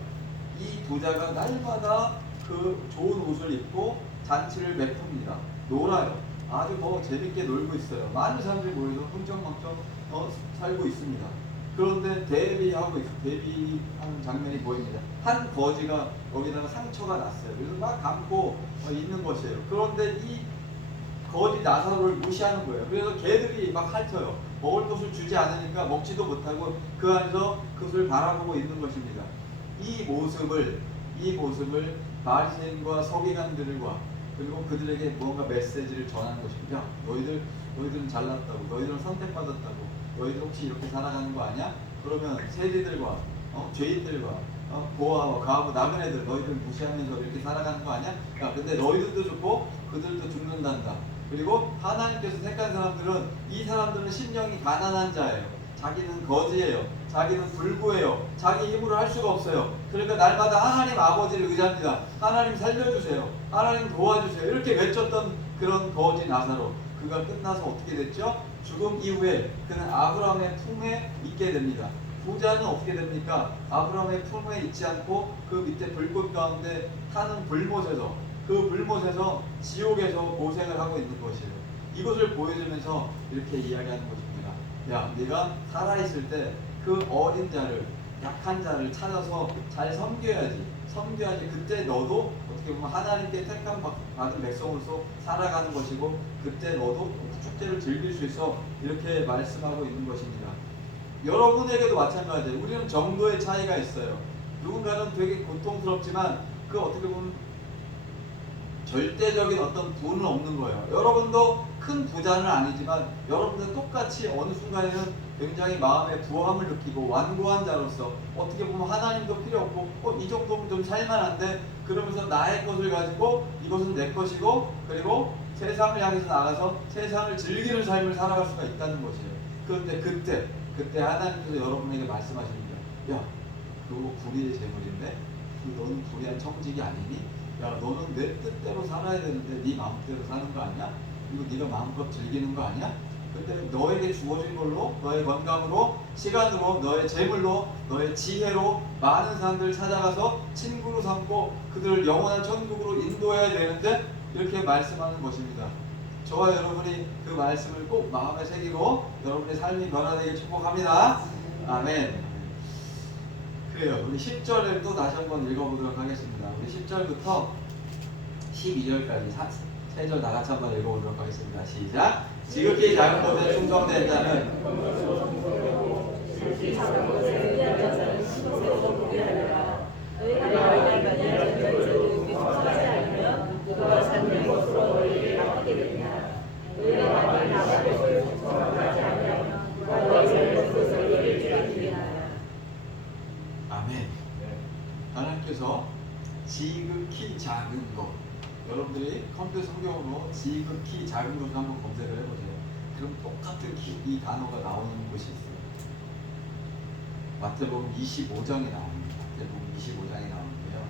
이 부자가 날마다 그 좋은 옷을 입고 잔치를 베풉니다. 놀아요. 아주 재밌게 놀고 있어요. 많은 사람들이 모여서 흥청망청 살고 있습니다. 그런데 대비하는 장면이 보입니다. 한 거지가 거기다가 상처가 났어요. 그래서 막 감고 있는 것이에요. 그런데 이 거지 나사로를 무시하는 거예요. 그래서 개들이 막 핥어요. 먹을 것을 주지 않으니까 먹지도 못하고 그 안에서 그것을 바라보고 있는 것입니다. 이 모습을 바리새인과 서기관들과 그리고 그들에게 무언가 메시지를 전하는 것입니다. 너희들은 잘났다고, 너희들은 선택받았다고, 너희들 혹시 이렇게 살아가는 거 아니야? 그러면 세리들과 죄인들과 고아와 가하고 나그네들 너희들 무시하면서 이렇게 살아가는 거 아니야? 야, 근데 너희들도 죽고 그들도 죽는단다. 그리고 하나님께서 택한 사람들은, 이 사람들은 심령이 가난한 자예요. 자기는 거지예요. 자기는 불구예요. 자기 힘으로 할 수가 없어요. 그러니까 날마다 하나님 아버지를 의지합니다. 하나님 살려주세요. 하나님 도와주세요. 이렇게 외쳤던 그런 거지 나사로, 그가 끝나서 어떻게 됐죠? 죽음 이후에 그는 아브라함의 품에 있게 됩니다. 부자는 어떻게 됩니까? 아브라함의 품에 있지 않고 그 밑에 불꽃 가운데 타는 불못에서 지옥에서 고생을 하고 있는 것이에요. 이것을 보여주면서 이렇게 이야기하는 것입니다. 야, 네가 살아있을 때 그 어린 자를, 약한 자를 찾아서 잘 섬겨야지. 그때 너도 어떻게 보면 하나님께 택함 받은 백성으로서 살아가는 것이고, 그때 너도 축제를 즐길 수 있어. 이렇게 말씀하고 있는 것입니다. 여러분에게도 마찬가지예요. 우리는 정도의 차이가 있어요. 누군가는 되게 고통스럽지만 그 어떻게 보면 절대적인 어떤 부는 없는 거예요. 여러분도 큰 부자는 아니지만 여러분도 똑같이 어느 순간에는 굉장히 마음의 부함을 느끼고 완고한 자로서 어떻게 보면 하나님도 필요 없고 이 정도면 좀 살만한데, 그러면서 나의 것을 가지고 이것은 내 것이고, 그리고 세상을 향해서 나가서 세상을 즐기는 삶을 살아갈 수가 있다는 것이에요. 그런데 그때 하나님께서 여러분에게 말씀하십니다. 야, 그거 불의의 재물인데 너는 불의한 청직이 아니니? 야, 너는 내 뜻대로 살아야 되는데 네 마음대로 사는 거 아니야? 그리고 네가 마음껏 즐기는 거 아니야? 근데 너에게 주어진 걸로, 너의 건강으로, 시간으로, 너의 재물로, 너의 지혜로 많은 사람들을 찾아가서 친구로 삼고 그들을 영원한 천국으로 인도해야 되는데, 이렇게 말씀하는 것입니다. 저와 여러분이 그 말씀을 꼭 마음에 새기고 여러분의 삶이 변화되길 축복합니다. 아멘. 그래요. 우리 10절을 또 다시 한번 읽어보도록 하겠습니다. 우리 10절부터 12절까지 3절 다 같이 한번 읽어보도록 하겠습니다. 시작. 지극히 작은 것에 충성된 자는 아멘. 하나님께서 지극히 작은 것, 여러분들이 컴퓨터 성경으로 지극히 작은 것을 한번 검색을 해보세요. 그럼 똑같은 이 단어가 나오는 곳이 있어요. 마태복음 25장에 나옵니다. 마태복음 25장에 나오는데요.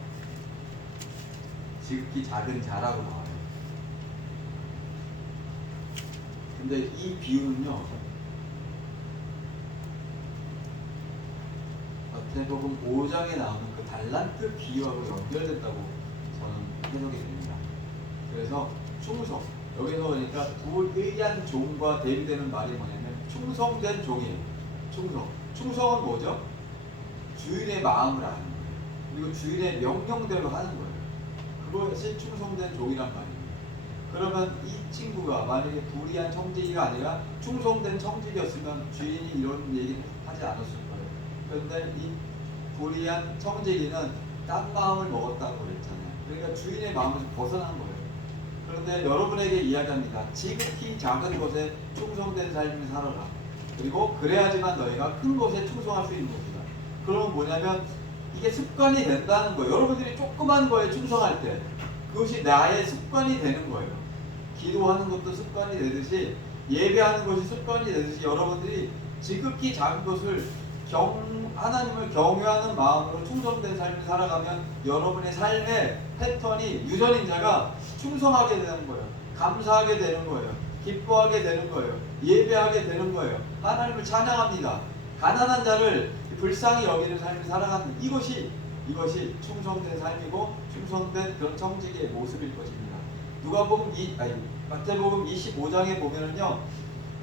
지극히 작은 자라고 나와요. 근데 이 비유는요, 마태복음 5장에 나오는 그 달란트 비유하고 연결된다고 저는 해석이 됩니다. 그래서 충성, 여기서 보니까 불의한 종과 대비되는 말이 뭐냐면 충성된 종이에요. 충성은 뭐죠? 주인의 마음을 아는 거예요. 그리고 주인의 명령대로 하는 거예요. 그것이 충성된 종이란 말이에요. 그러면 이 친구가 만약에 불의한 청지기가 아니라 충성된 청지기였으면 주인이 이런 얘기를 하지 않았을 거예요. 그런데 이 불의한 청지기는 딴 마음을 먹었다고 그랬잖아요. 그러니까 주인의 마음에서 벗어난 거예요. 그런데 여러분에게 이야기합니다. 지극히 작은 것에 충성된 삶을 살아라. 그리고 그래야지만 너희가 큰 것에 충성할 수 있는 것이다. 그러면 뭐냐면 이게 습관이 된다는 거예요. 여러분들이 조그만 거에 충성할 때 그것이 나의 습관이 되는 거예요. 기도하는 것도 습관이 되듯이 예배하는 것이 습관이 되듯이 여러분들이 지극히 작은 것을 하나님을 경외하는 마음으로 충성된 삶을 살아가면 여러분의 삶의 패턴이 유전인자가 충성하게 되는 거예요. 감사하게 되는 거예요. 기뻐하게 되는 거예요. 예배하게 되는 거예요. 하나님을 찬양합니다. 가난한 자를 불쌍히 여기는 삶을 살아가는 이것이 충성된 삶이고 충성된 그런 청지기의 모습일 것입니다. 마태복음 25장에 보면은요,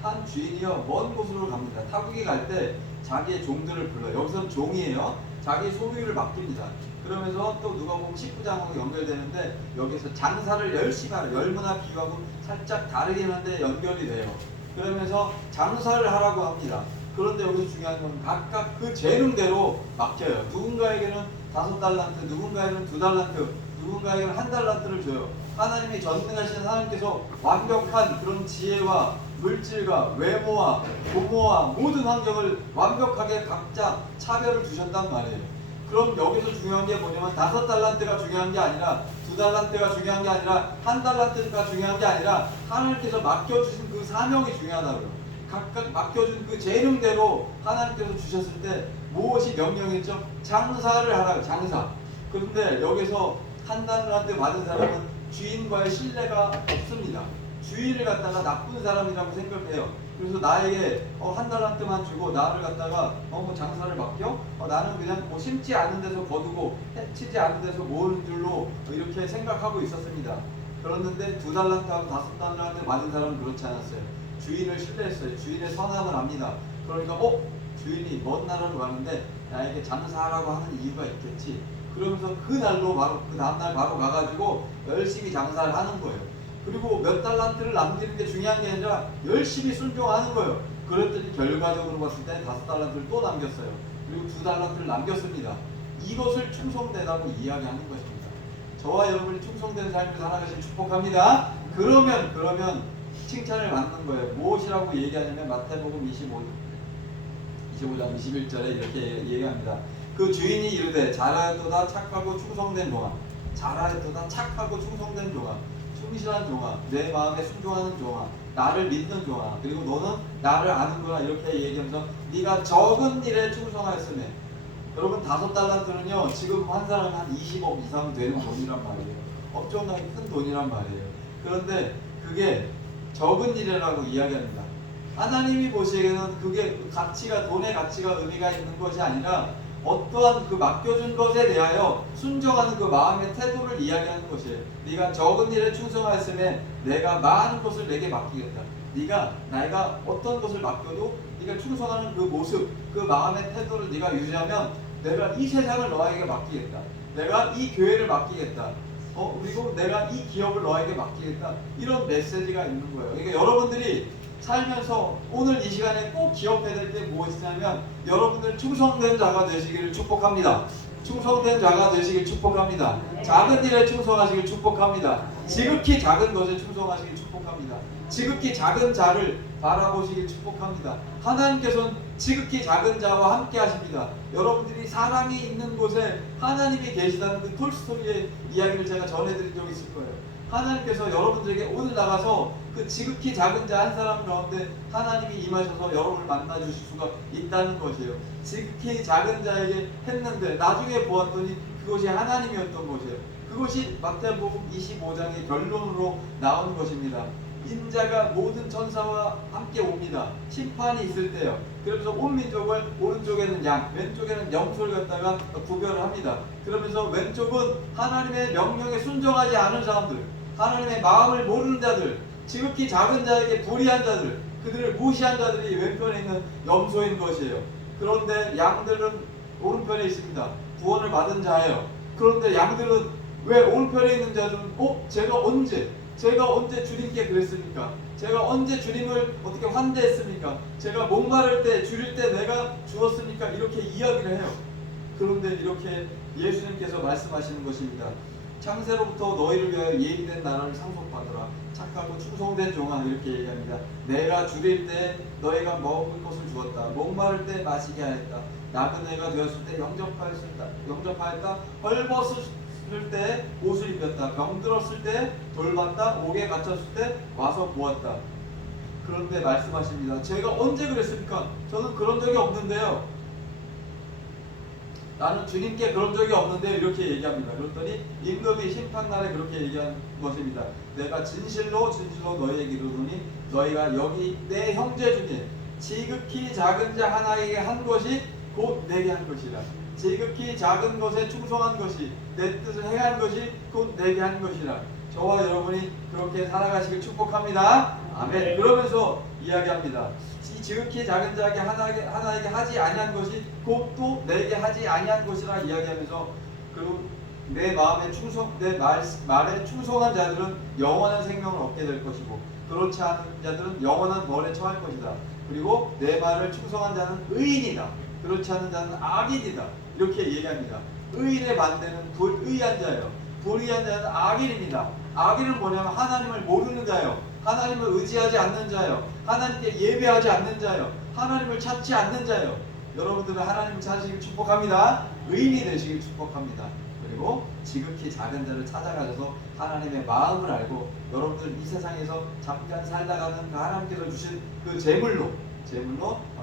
한 주인이요 먼 곳으로 갑니다. 타국에 갈 때 자기의 종들을 불러요. 여기서는 종이에요. 자기 소유를 맡깁니다. 그러면서 또 누가복음 19장하고 연결되는데 여기서 장사를 열심히 하라. 열무나 비유하고 살짝 다르긴 한데 연결이 돼요. 그러면서 장사를 하라고 합니다. 그런데 여기서 중요한 건 각각 그 재능대로 맡겨요. 누군가에게는 5달란트, 누군가에게는 2달란트, 누군가에게는 1달란트를 줘요. 하나님이 전능하신 하나님께서 완벽한 그런 지혜와 물질과 외모와 부모와 모든 환경을 완벽하게 각자 차별을 주셨단 말이에요. 그럼 여기서 중요한 게 뭐냐면 5달란트가 중요한 게 아니라 2달란트가 중요한 게 아니라 1달란트가 중요한 게 아니라 하나님께서 맡겨주신 그 사명이 중요하다고요. 각각 맡겨준 그 재능대로 하나님께서 주셨을 때 무엇이 명령이죠? 장사를 하라고. 장사. 그런데 여기서 1달란트 받은 사람은 주인과의 신뢰가 없습니다. 주인을 갖다가 나쁜 사람이라고 생각해요. 그래서 나에게 1달란트만 주고 나를 갖다가 뭐 장사를 맡겨? 나는 그냥 뭐 심지 않은 데서 거두고 해치지 않은 데서 모으는 줄로 이렇게 생각하고 있었습니다. 그랬는데 2달란트하고 5달란트 받은 사람은 그렇지 않았어요. 주인을 신뢰했어요. 주인의 선함을 압니다. 그러니까 주인이 먼 나라로 가는데 나에게 장사하라고 하는 이유가 있겠지. 그러면서 그 다음날 바로 가가지고 열심히 장사를 하는 거예요. 그리고 몇 달란트를 남기는 게 중요한 게 아니라 열심히 순종하는 거예요. 그랬더니 결과적으로 봤을 때 5달란트를 또 남겼어요. 그리고 2달란트를 남겼습니다. 이것을 충성되다고 이야기하는 것입니다. 저와 여러분이 충성된 삶을 살아가시길 축복합니다. 그러면 칭찬을 받는 거예요. 무엇이라고 얘기하냐면 마태복음 25장 21절에 이렇게 얘기합니다. 그 주인이 이르되 잘하였도다 착하고 충성된 종아, 잘하였도다 착하고 충성된 종아, 충실한 종아, 내 마음에 순종하는 종아, 나를 믿는 종아, 그리고 너는 나를 아는구나, 이렇게 얘기하면서 네가 적은 일에 충성하였으며. 여러분 5달란트는요 지금 한 사람은 한 20억 이상 되는 돈이란 말이에요. 엄청나게 큰 돈이란 말이에요. 그런데 그게 적은 일이라고 이야기합니다. 하나님이 보시기에는 그게 돈의 가치가 의미가 있는 것이 아니라 어떠한 그 맡겨준 것에 대하여 순종하는 그 마음의 태도를 이야기하는 것이에요. 네가 적은 일에 충성하였으면 내가 많은 것을 내게 맡기겠다. 내가 어떤 것을 맡겨도 네가 충성하는 그 모습, 그 마음의 태도를 네가 유지하면 내가 이 세상을 너에게 맡기겠다. 내가 이 교회를 맡기겠다. 그리고 내가 이 기업을 너에게 맡기겠다. 이런 메시지가 있는 거예요. 그러니까 여러분들이 살면서 오늘 이 시간에 꼭 기억해야 될 게 무엇이냐면 여러분들 충성된 자가 되시기를 축복합니다. 충성된 자가 되시길 축복합니다. 작은 일에 충성하시길 축복합니다. 지극히 작은 것에 충성하시길 축복합니다. 지극히 작은 자를 바라보시길 축복합니다. 하나님께서는 지극히 작은 자와 함께 하십니다. 여러분들이 사랑이 있는 곳에 하나님이 계시다는 그 톨스토리의 이야기를 제가 전해드린 적이 있을 거예요. 하나님께서 여러분들에게 오늘 나가서 그 지극히 작은 자 한 사람 가운데 하나님이 임하셔서 여러분을 만나주실 수가 있다는 것이에요. 지극히 작은 자에게 했는데 나중에 보았더니 그것이 하나님이었던 것이에요. 그것이 마태복음 25장의 결론으로 나온 것입니다. 인자가 모든 천사와 함께 옵니다. 심판이 있을 때요. 그러면서 온 민족을 오른쪽에는 양, 왼쪽에는 염소를 갖다가 구별을 합니다. 그러면서 왼쪽은 하나님의 명령에 순종하지 않은 사람들, 하나님의 마음을 모르는 자들, 지극히 작은 자에게 불의한 자들, 그들을 무시한 자들이 왼편에 있는 염소인 것이에요. 그런데 양들은 오른편에 있습니다. 구원을 받은 자예요. 그런데 양들은 왜 오른편에 있는 자들은 제가 언제 주님께 그랬습니까? 제가 언제 주님을 어떻게 환대했습니까? 제가 목마를 때 줄일 때 내가 주었습니까? 이렇게 이야기를 해요. 그런데 이렇게 예수님께서 말씀하시는 것입니다. 창세로부터 너희를 위하여 예비된 나라를 상속받으라. 착하고 충성된 종아, 이렇게 얘기합니다. 내가 줄일 때 너희가 먹을 것을 주었다. 목마를 때 마시게 하였다. 나그네가 되었을 때 영접하였다. 헐벗을 때 옷을 입혔다. 병들었을 때 돌봤다. 옥에 갇혔을 때 와서 보았다. 그런데 말씀하십니다. 제가 언제 그랬습니까? 저는 그런 적이 없는데요. 나는 주님께 그런 적이 없는데, 이렇게 얘기합니다. 그랬더니 임금이 심판날에 그렇게 얘기한 것입니다. 내가 진실로 너희에게 이르노니 너희가 여기 내 형제 중에 지극히 작은 자 하나에게 한 것이 곧 내게 한 것이라. 지극히 작은 것에 충성한 것이, 내 뜻을 행한 것이 곧 내게 한 것이라. 저와 여러분이 그렇게 살아가시길 축복합니다. 아멘. 그러면서 이야기합니다. 이 지극히 작은 자에게 하나에게 하지 아니한 것이 곧 또 내게 하지 아니한 것이라 이야기하면서, 그리고 내 마음에 내 말에 충성한 자들은 영원한 생명을 얻게 될 것이고, 그렇지 않은 자들은 영원한 벌에 처할 것이다. 그리고 내 말을 충성한 자는 의인이다. 그렇지 않은 자는 악인이다. 이렇게 얘기합니다. 의인의 반대는 불의한 자예요. 불의한 자는 악인입니다. 악인은 뭐냐면 하나님을 모르는 자예요. 하나님을 의지하지 않는 자예요. 하나님께 예배하지 않는 자예요. 하나님을 찾지 않는 자예요. 여러분들은 하나님을 찾으시길 축복합니다. 의인이 되시길 축복합니다. 그리고 지극히 작은 자를 찾아가셔서 하나님의 마음을 알고, 여러분들 이 세상에서 잠깐 살다가는 그 하나님께서 주신 그 제물로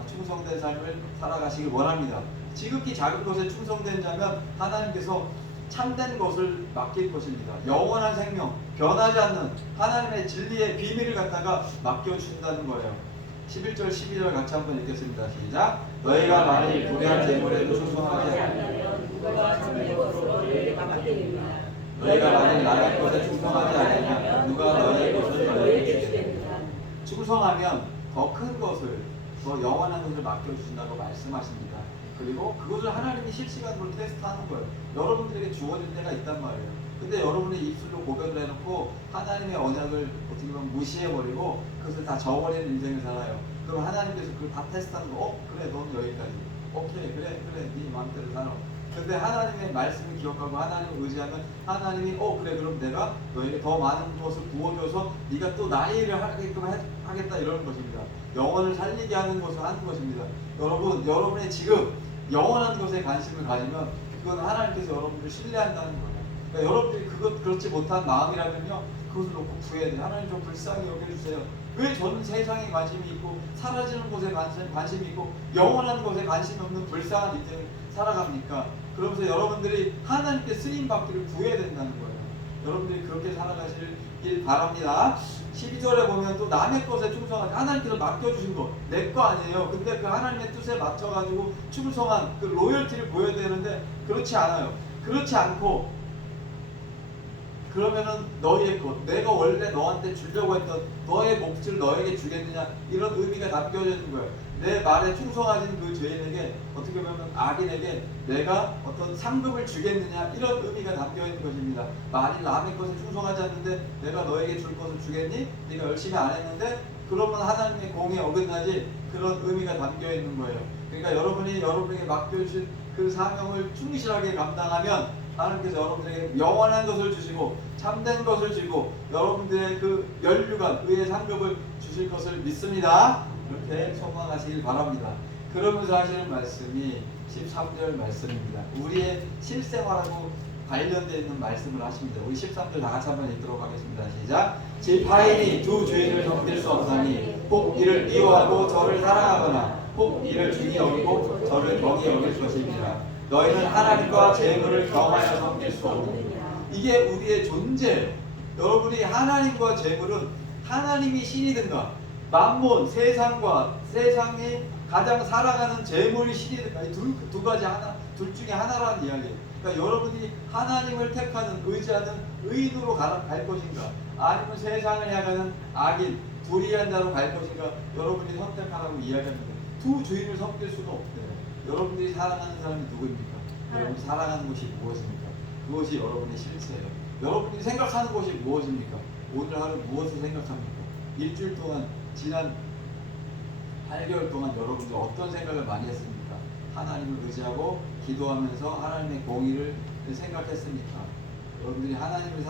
충성된 삶을 살아가시길 원합니다. 지극히 작은 것에 충성된 자면 하나님께서 참된 것을 맡길 것입니다. 영원한 생명, 변하지 않는 하나님의 진리의 비밀을 갖다가 맡겨주신다는 거예요. 11절 12절 같이 한번 읽겠습니다. 시작. 너희가 만일 불의한 제물에도 충성하지 않으면 누가 참된 것으로 너희에게 맡기게 됩니다. 너희가 만일 나의 것에 충성하지 않으면 누가 너희의 것을 너희에게 주겠느냐. 충성하면 더 큰 것을, 더 영원한 것을 맡겨주신다고 말씀하십니다. 그리고 그것을 하나님이 실시간으로 테스트하는 거예요. 여러분들에게 주어질 때가 있단 말이에요. 근데 여러분의 입술로 고백을 해놓고 하나님의 언약을 어떻게 보면 무시해버리고 그것을 다 저버리는 인생을 살아요. 그럼 하나님께서 그걸 다 테스트하는 거, 그래 넌 여기까지, 오케이, 그래 네 마음대로 살아. 근데 하나님의 말씀을 기억하고 하나님을 의지하면 하나님이 그래 그럼 내가 너에게 더 많은 것을 부어줘서 네가 또 나의 일을 하게끔 하겠다, 이러는 것입니다. 영혼을 살리게 하는 것을 하는 것입니다. 여러분의 지금 영원한 것에 관심을 가지면 그건 하나님께서 여러분들을 신뢰한다는 거예요. 그러니까 여러분들이 그렇지 못한 마음이라면요, 그것을 놓고 구해야 돼요. 하나님 좀 불쌍히 여겨주세요. 왜 저는 세상에 관심이 있고 사라지는 것에 관심이 있고 영원한 것에 관심이 없는 불쌍한 인생을 살아갑니까? 그러면서 여러분들이 하나님께 쓰임받기를 구해야 된다는 거예요. 여러분들이 그렇게 살아가시길 바랍니다. 12절에 보면 또 남의 것에 충성하지, 하나님께서 맡겨주신 거 내 거 아니에요. 근데 그 하나님의 뜻에 맞춰가지고 충성한 그 로열티를 보여야 되는데 그렇지 않아요. 그렇지 않고 그러면은 너희의 것, 내가 원래 너한테 주려고 했던 너의 몫을 너에게 주겠느냐, 이런 의미가 담겨져 있는 거예요. 내 말에 충성하신 그 죄인에게, 어떻게 보면 악인에게 내가 어떤 상급을 주겠느냐, 이런 의미가 담겨 있는 것입니다. 만일 남의 것에 충성하지 않는데 내가 너에게 줄 것을 주겠니? 네가 열심히 안 했는데 그러면 하나님의 공에 어긋나지, 그런 의미가 담겨 있는 거예요. 그러니까 여러분에게 맡겨주신 그 사명을 충실하게 감당하면 하나님께서 여러분들에게 영원한 것을 주시고 참된 것을 주고 여러분들의 그 연류관, 의의 상급을 주실 것을 믿습니다. 이렇게 소망하시길 바랍니다. 그러면서 하시는 말씀이 13절 말씀입니다. 우리의 실생활하고 관련되어 있는 말씀을 하십니다. 우리 13절 다 같이 한번 읽도록 하겠습니다. 시작. 지파인이 두 주인을 섬길 수 없나니 혹 이를 미워하고 저를 사랑하거나 혹 이를 중히 여기고 저를 멍히 여길 것입니다. 너희는 하나님과 재물을 겸하여 섬길 수 없느니라. 이게 우리의 존재예요. 여러분이 하나님과 재물은 하나님이 신이든가 만몬 세상과 세상에 가장 살아가는 재물이 신이든가 이 두 가지 하나 둘 중에 하나라는 이야기예요. 그러니까 여러분이 하나님을 택하는 의지하는 의인으로 갈 것인가 아니면 세상을 향하는 악인 불의한 자로 갈 것인가 여러분이 선택하라고 이야기하는데 두 주인을 섬길 수는 없대요. 여러분들이 사랑하는 사람이 누구입니까? 여러분이 사랑하는 것이 무엇입니까? 그것이 여러분의 실체예요. 여러분이 생각하는 것이 무엇입니까? 오늘 하루 무엇을 생각합니까? 일주일 동안 지난 8개월 동안 여러분들 어떤 생각을 많이 했습니까? 하나님을 의지하고 기도하면서 하나님의 공의를 생각했습니까? 여러분들이 하나님을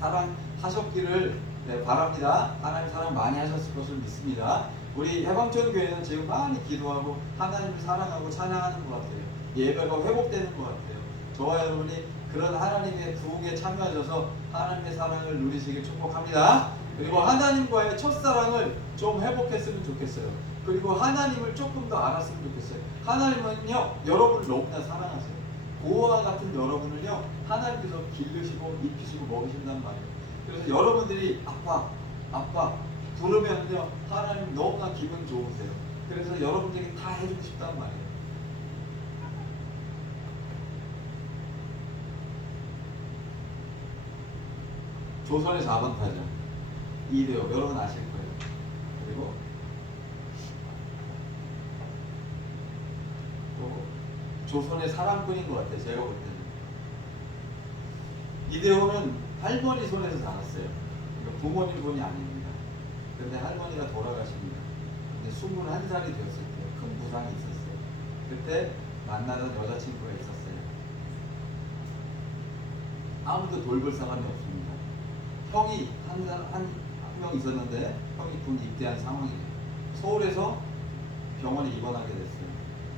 사랑하셨기를 바랍니다. 하나님 사랑 많이 하셨을 것을 믿습니다. 우리 해방촌 교회는 지금 많이 기도하고 하나님을 사랑하고 찬양하는 것 같아요. 예배가 회복되는 것 같아요. 저와 여러분이 그런 하나님의 부흥에 참여하셔서 하나님의 사랑을 누리시길 축복합니다. 그리고 하나님과의 첫사랑을 좀 회복했으면 좋겠어요. 그리고 하나님을 조금 더 알았으면 좋겠어요. 하나님은요 여러분을 너무나 사랑하세요. 고아와 같은 여러분을요 하나님께서 기르시고 입히시고 먹이신단 말이에요. 그래서 여러분들이 아빠 부르면요 하나님 너무나 기분 좋으세요. 그래서 여러분들이 다 해주고 싶단 말이에요. 조선의 4번 타자 이대호 여러분 아실 거예요. 그리고 또 조선의 사랑꾼인 것 같아요. 제가 볼 때는 이대호는 할머니 손에서 자랐어요. 그러니까 부모님 손이 아닙니다. 근데 할머니가 돌아가십니다. 근데 21살이 되었을 때 큰 부상이 있었어요. 그때 만나던 여자친구가 있었어요. 아무도 돌볼 사람이 없습니다. 형이 한 명 있었는데 형이 군 입대한 상황이에요. 서울에서 병원에 입원하게 됐어요.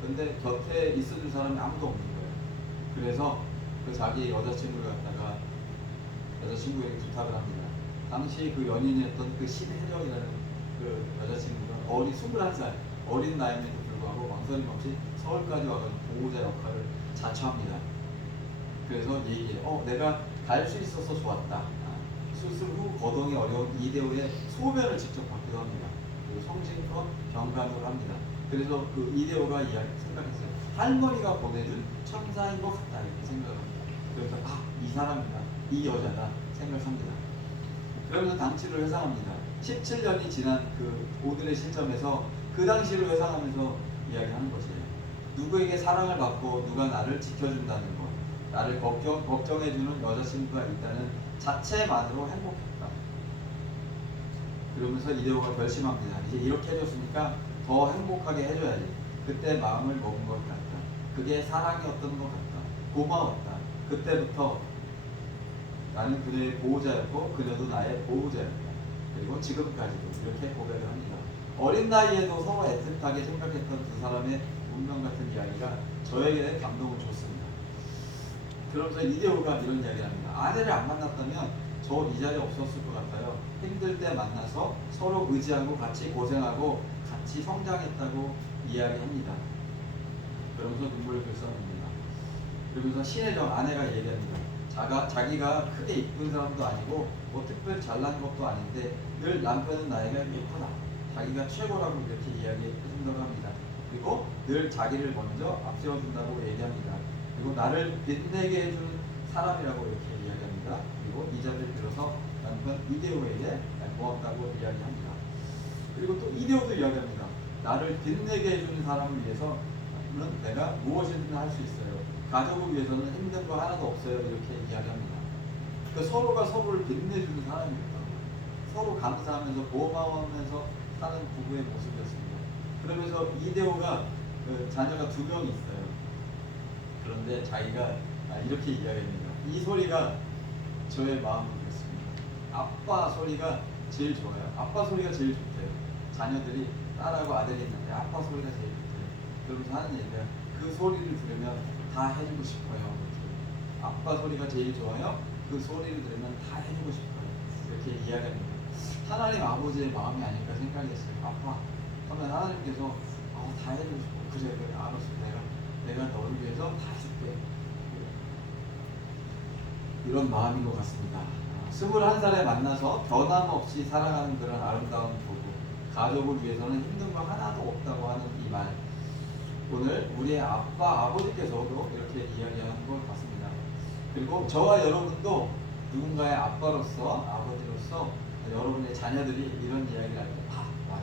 근데 곁에 있어줄 사람이 아무도 없는 거예요. 그래서 그 자기 여자친구를 갖다가 여자친구에게 부탁을 합니다. 당시 그 연인이었던 그 신혜정이라는 그 여자친구가 21살 어린 나이임에도 불구하고 망설임 없이 서울까지 와가지고 보호자 역할을 자처합니다. 그래서 얘기해요. 내가 갈 수 있어서 좋았다. 수술 후 거동이 어려운 이대호의 소변을 직접 받기도 합니다. 그리고 성심껏 병간호를 합니다. 그래서 그 이대호가 생각했어요. 할머니가 보내준 천사인 것 같다 이렇게 생각합니다. 그래서 이 사람이다, 이 여자다 생각합니다. 그러면서 당시를 회상합니다. 17년이 지난 그 오늘의 시점에서 그 당시를 회상하면서 이야기하는 것이에요. 누구에게 사랑을 받고 누가 나를 지켜준다는 것, 나를 걱정해주는 여자친구가 있다는 자체만으로 행복했다. 그러면서 이대호가 결심합니다. 이제 이렇게 해줬으니까 더 행복하게 해줘야지. 그때 마음을 먹은 것 같다. 그게 사랑이었던 것 같다. 고마웠다. 그때부터 나는 그녀의 보호자였고 그녀도 나의 보호자였다. 그리고 지금까지도 이렇게 고백을 합니다. 어린 나이에도 서로 애틋하게 생각했던 두 사람의 운명 같은 이야기가 저에게 감동을 줬습니다. 그러면서 이대호가 이런 이야기를 합니다. 아내를 안 만났다면 저 이 자리에 없었을 것 같아요. 힘들 때 만나서 서로 의지하고 같이 고생하고 같이 성장했다고 이야기합니다. 그러면서 눈물을 글썽입니다. 그러면서 신혜정 아내가 얘기합니다. 자기가 크게 이쁜 사람도 아니고 뭐 특별히 잘난 것도 아닌데 늘 남편은 나에게 예쁘다. 자기가 최고라고 이렇게 이야기해준다고 합니다. 그리고 늘 자기를 먼저 앞세워준다고 얘기합니다. 그리고 나를 빛내게 해준 사람이라고 이렇게 이야기합니다. 그리고 이 자리를 빌어서 남편 이대호에게 고맙다고 이야기합니다. 그리고 또 이대호도 이야기합니다. 나를 빛내게 해주는 사람을 위해서는 내가 무엇이든 할 수 있어요. 가족을 위해서는 힘든 거 하나도 없어요. 이렇게 이야기합니다. 그러니까 서로가 서로를 빛내주는 사람이었다. 서로 감사하면서 고마워하면서 사는 부부의 모습이었습니다. 그러면서 이대호가 자녀가 2명이 있어요. 그런데 자기가 이렇게 이야기합니다. 이 소리가 저의 마음을 그랬습니다. 아빠 소리가 제일 좋아요. 아빠 소리가 제일 좋대요. 자녀들이 딸하고 아들이 있는데 아빠 소리가 제일 좋대요. 그러면서 하는 얘기가 그 소리를 들으면 다 해주고 싶어요. 아빠 소리가 제일 좋아요. 그 소리를 들으면 다 해주고 싶어요. 이렇게 이야기합니다. 하나님 아버지의 마음이 아닐까 생각했어요. 아빠 하면 하나님께서 다 해주고 싶어. 그래 알았어. 내가 너를 위해서 다 해줄게. 이런 마음인 것 같습니다. 21살에 만나서 변함없이 살아가는 그런 아름다운 부부, 가족을 위해서는 힘든 거 하나도 없다고 하는 이 말, 오늘 우리의 아버지께서도 이렇게 이야기하는 것 같습니다. 그리고 저와 여러분도 누군가의 아빠로서, 아버지로서 여러분의 자녀들이 이런 이야기를 할 때, 맞아,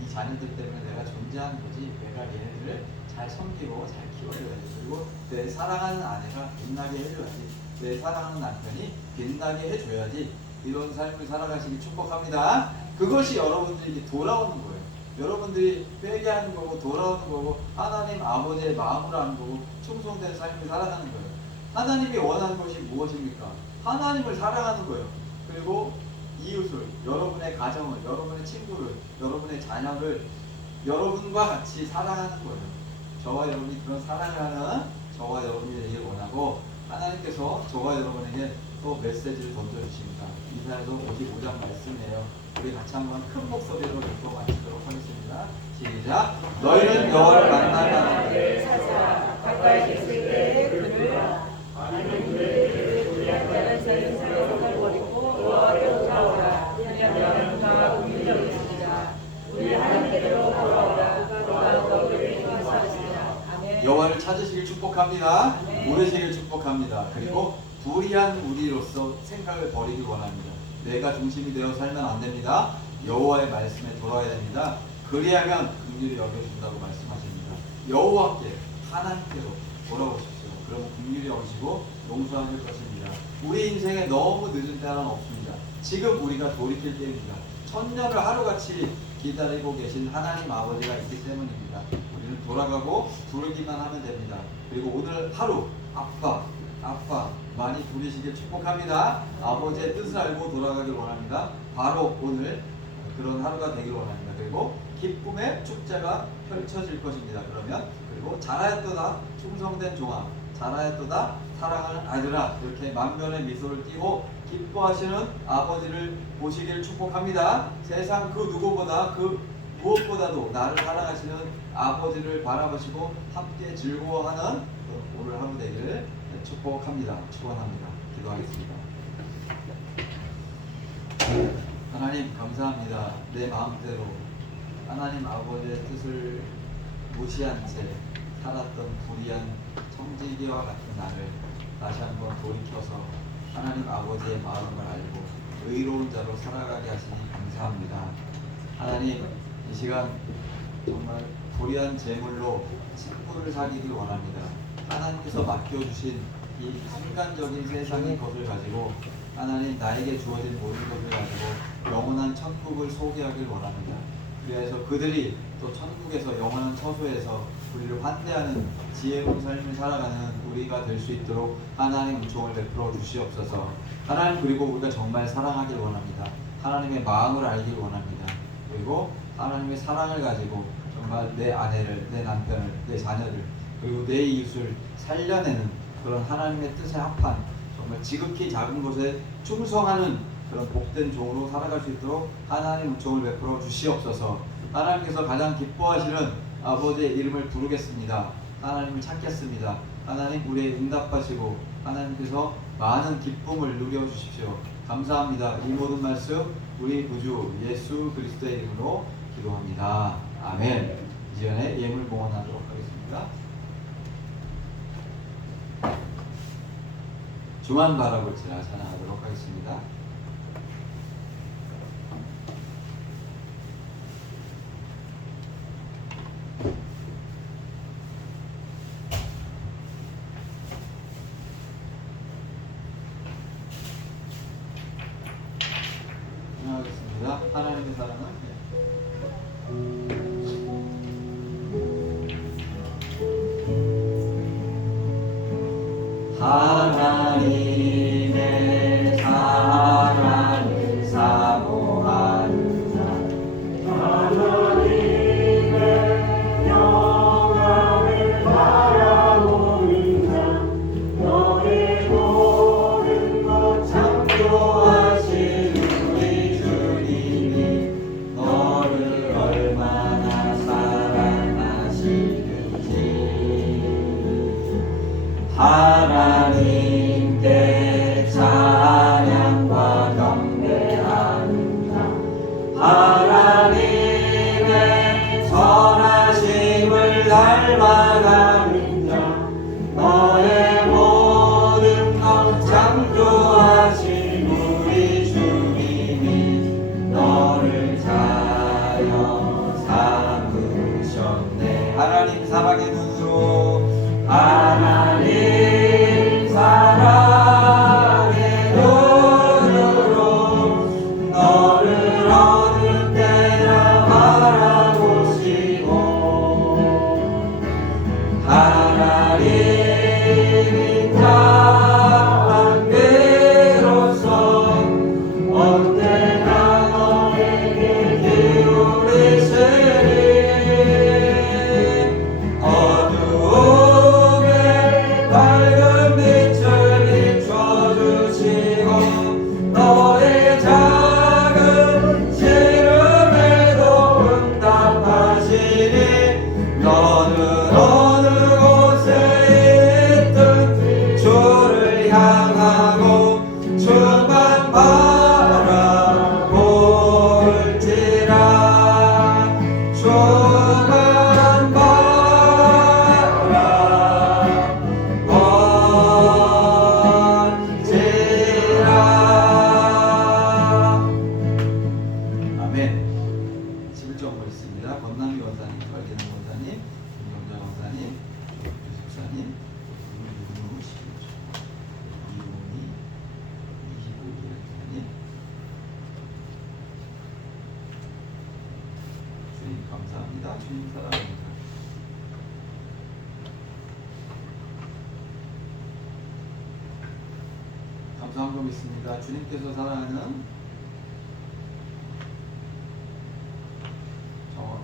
이 자녀들 때문에 내가 존재하는 거지, 내가 얘네들을 잘 섬기고 잘 키워줘야지, 그리고 내 사랑하는 아내가 빛나게 해줘야지, 내 사랑하는 남편이 빛나게 해줘야지, 이런 삶을 살아가시기 축복합니다. 그것이 여러분들에게 돌아오는 거예요. 여러분들이 회개하는 거고 돌아오는 거고 하나님 아버지의 마음으로 하는 거고 충성된 삶을 살아가는 거예요. 하나님이 원하는 것이 무엇입니까? 하나님을 사랑하는 거예요. 그리고 이웃을, 여러분의 가정을, 여러분의 친구를, 여러분의 자녀를 여러분과 같이 사랑하는 거예요. 저와 여러분이 그런 사랑을 하는 저와 여러분이 되길 원하고, 하나님께서 저와 여러분에게 또 메시지를 던져주십니다. 이사야서 55장 말씀이에요. 우리 같이 한번 큰 목소리로 읽고 마치도록 하겠습니다. 시작. 너희는 여호와를 만나면 사사 가까이 있을 때 그들과 많은 이들을 우리한 자는 자는 삶에서 버리고 여호와를 돌아오라. 왜냐하면 그가 긍휼적이시니라. 우리 하나님께로 돌아오라. 그가 너희를 용서하시리라. 아멘. 여호와를 찾으시길 축복합니다. 모르시길 축복합니다. 그리고 불의한 우리로서 생각을 버리길 원합니다. 내가 중심이 되어 살면 안 됩니다. 여호와의 말씀에 돌아야 됩니다. 그리하면 긍휼히 여겨준다고 말씀하십니다. 여호와께, 하나님께로 돌아오십시오. 그러면 긍휼히 여기시고 용서하실 것입니다. 우리 인생에 너무 늦은 때는 없습니다. 지금 우리가 돌이킬 때입니다. 천년을 하루같이 기다리고 계신 하나님 아버지가 있기 때문입니다. 우리는 돌아가고 부르기만 하면 됩니다. 그리고 오늘 하루 아빠 많이 부르시길 축복합니다. 아버지의 뜻을 알고 돌아가길 원합니다. 바로 오늘 그런 하루가 되길 원합니다. 그리고 기쁨의 축제가 펼쳐질 것입니다. 그러면 그리고 잘하였도다 충성된 종아, 잘하였도다 사랑하는 아들아, 이렇게 만면의 미소를 띠고 기뻐하시는 아버지를 보시길 축복합니다. 세상 그 누구보다 그 무엇보다도 나를 사랑하시는 아버지를 바라보시고 함께 즐거워하는 오늘 하루 되기를 축복합니다. 축원합니다. 기도하겠습니다. 하나님 감사합니다. 내 마음대로 하나님 아버지의 뜻을 무시한 채 살았던 불의한 청지기와 같은 나를 다시 한번 돌이켜서 하나님 아버지의 마음을 알고 의로운 자로 살아가게 하시니 감사합니다. 하나님 이 시간 정말 불의한 재물로 친구를 사귀길 원합니다. 하나님께서 맡겨주신 이 순간적인 세상의 것을 가지고 하나님 나에게 주어진 모든 것을 가지고 영원한 천국을 소개하길 원합니다. 그래서 그들이 또 천국에서 영원한 처소에서 우리를 환대하는 지혜로운 삶을 살아가는 우리가 될 수 있도록 하나님 은총을 베풀어 주시옵소서. 하나님 그리고 우리가 정말 사랑하길 원합니다. 하나님의 마음을 알길 원합니다. 그리고 하나님의 사랑을 가지고 정말 내 아내를, 내 남편을, 내 자녀를 그리고 내 이웃을 살려내는 그런 하나님의 뜻에 합한 정말 지극히 작은 것에 충성하는 그런 복된 종으로 살아갈 수 있도록 하나님 은총을 베풀어 주시옵소서. 하나님께서 가장 기뻐하시는 아버지의 이름을 부르겠습니다. 하나님을 찾겠습니다. 하나님 우리의 응답하시고 하나님께서 많은 기쁨을 누려 주십시오. 감사합니다. 이 모든 말씀 우리 구주 예수 그리스도의 이름으로 기도합니다. 아멘. 이전에 예물 봉헌하도록 하겠습니다. 주만 바라볼지라 찬양하도록 하겠습니다. 찬양하겠습니다. 하나님의 사랑은 하나님의 사랑 사랑합니다. 주님 사랑합니다. 감사함금 있습니다. 주님께서 사랑하는 저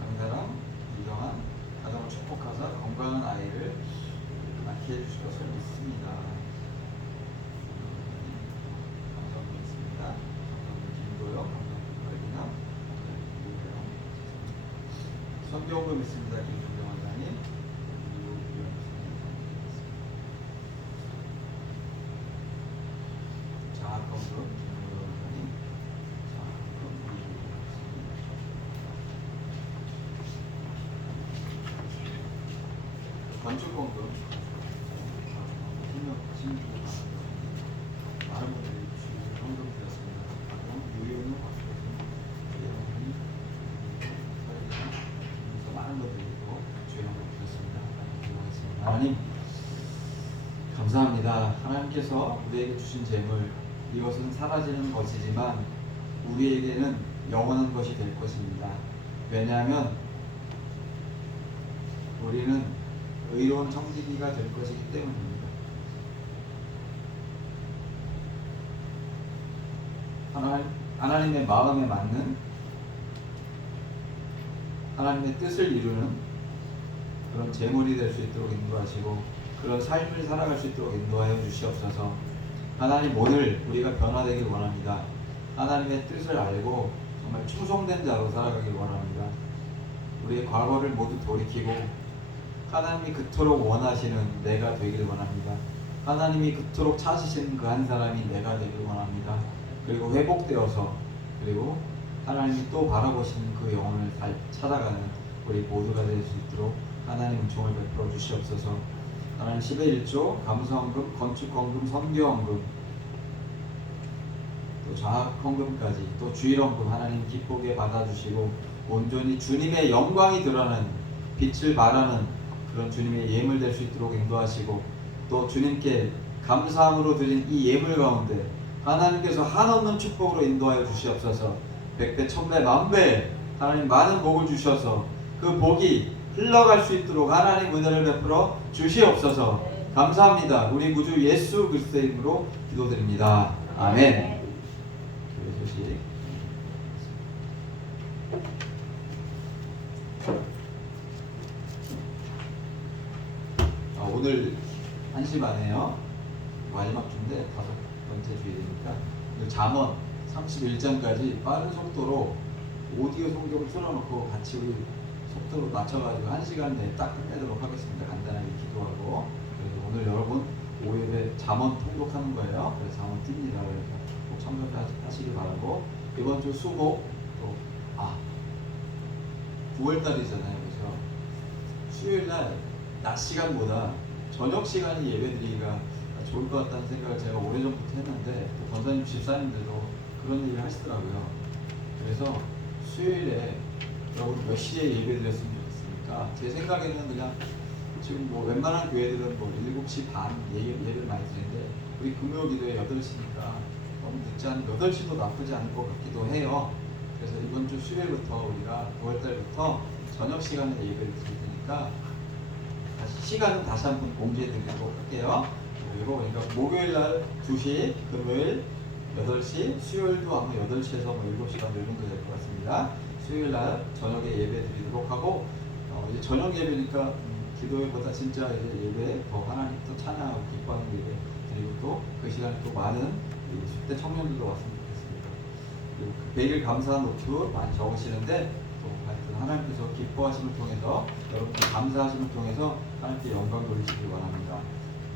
강사랑 이경한 가정을 축복하사 건강한 아이를 낳게 해주실 것을 믿습니다. 감사함금 있습니다. 감사함금 김도영, 감사함금 발기남, 성경금 있습니다. 김준경 원장님. 자학금금 김도영 원장님. 자학금 건축공금 신명 많은 분들이 현금 드렸습니다. 유효는 많은 분들이 또 주현금 드렸습니다. 하나님 감사합니다. 하나님께서 우리에게 주신 재물 이것은 사라지는 것이지만 우리에게는 영원한 것이 될 것입니다. 왜냐하면 우리는 의로운 청지기가 될 것이기 때문입니다. 하나님의 마음에 맞는 하나님의 뜻을 이루는 그런 재물이 될 수 있도록 인도하시고 그런 삶을 살아갈 수 있도록 인도하여 주시옵소서. 하나님 오늘 우리가 변화되길 원합니다. 하나님의 뜻을 알고 정말 충성된 자로 살아가길 원합니다. 우리의 과거를 모두 돌이키고 하나님이 그토록 원하시는 내가 되길 원합니다. 하나님이 그토록 찾으시는 그 한 사람이 내가 되길 원합니다. 그리고 회복되어서 그리고 하나님이 또 바라보시는 그 영혼을 찾아가는 우리 모두가 될 수 있도록 하나님 은총을 베풀어 주시옵소서. 하나님 10의 1조 감사헌금, 건축헌금, 선교헌금 또 자학헌금까지 또 주일헌금 하나님 기쁘게 받아주시고 온전히 주님의 영광이 드러나는 빛을 발하는 그런 주님의 예물 될 수 있도록 인도하시고 또 주님께 감사함으로 드린 이 예물 가운데 하나님께서 한없는 축복으로 인도하여 주시옵소서. 100배, 1000배, 만배 하나님 많은 복을 주셔서 그 복이 흘러갈 수 있도록 하나님 은혜를 베풀어 주시옵소서. 감사합니다. 우리 구주 예수 그리스도의 이름으로 기도드립니다. 아멘. 교회 소식. 오늘 1시 반에요. 마지막 주인데 5번째 주일이니까 잠언 31장까지 빠른 속도로 오디오 성경을 틀어놓고 같이 우리 속도로 맞춰가지고 1시간 내에 딱 끝내도록 하겠습니다. 간단하게 기도하고. 그래서 오늘 여러분 5예배 잠언 통독하는 거예요. 그래서 잠언 띕니다. 그래서 꼭 참석하시기 바라고. 이번 주 수목 또 9월달이잖아요. 그래서 수요일날 낮 시간보다 저녁 시간에 예배드리기가 좋을 것 같다는 생각을 제가 오래전부터 했는데 또 권사님 집사님들도 그런 얘기를 하시더라고요. 그래서 수요일에 여러분 몇 시에 예배드렸으면 좋겠습니까? 제 생각에는 그냥 지금 뭐 웬만한 교회들은 뭐 7시 반 예배를 많이 드리는데 우리 금요 기도에 8시니까 너무 늦지 않은 8시도 나쁘지 않을 것 같기도 해요. 그래서 이번 주 수요일부터 우리가 9월달부터 저녁 시간에 예배를 드릴 테니까 시간은 다시 한번 공지해 드리도록 할게요. 그리고 그러니까 목요일날 2시, 금요일 8시, 수요일도 아마 8시에서 7시간 정도 될 것 같습니다. 수요일날 저녁에 예배 드리도록 하고 이제 저녁 예배니까 기도회보다 진짜 이제 예배 더 하나님 또 찬양하고 기뻐하는 예배 드리고 또 그 시간에 또 많은 10대 청년들도 왔으면 좋겠습니다. 그리고 매일 감사한 노트 많이 적으시는데 또 하여튼 하나님께서 기뻐하심을 통해서 여러분들 감사하심을 통해서 하나님께 영광 돌리시길 원합니다.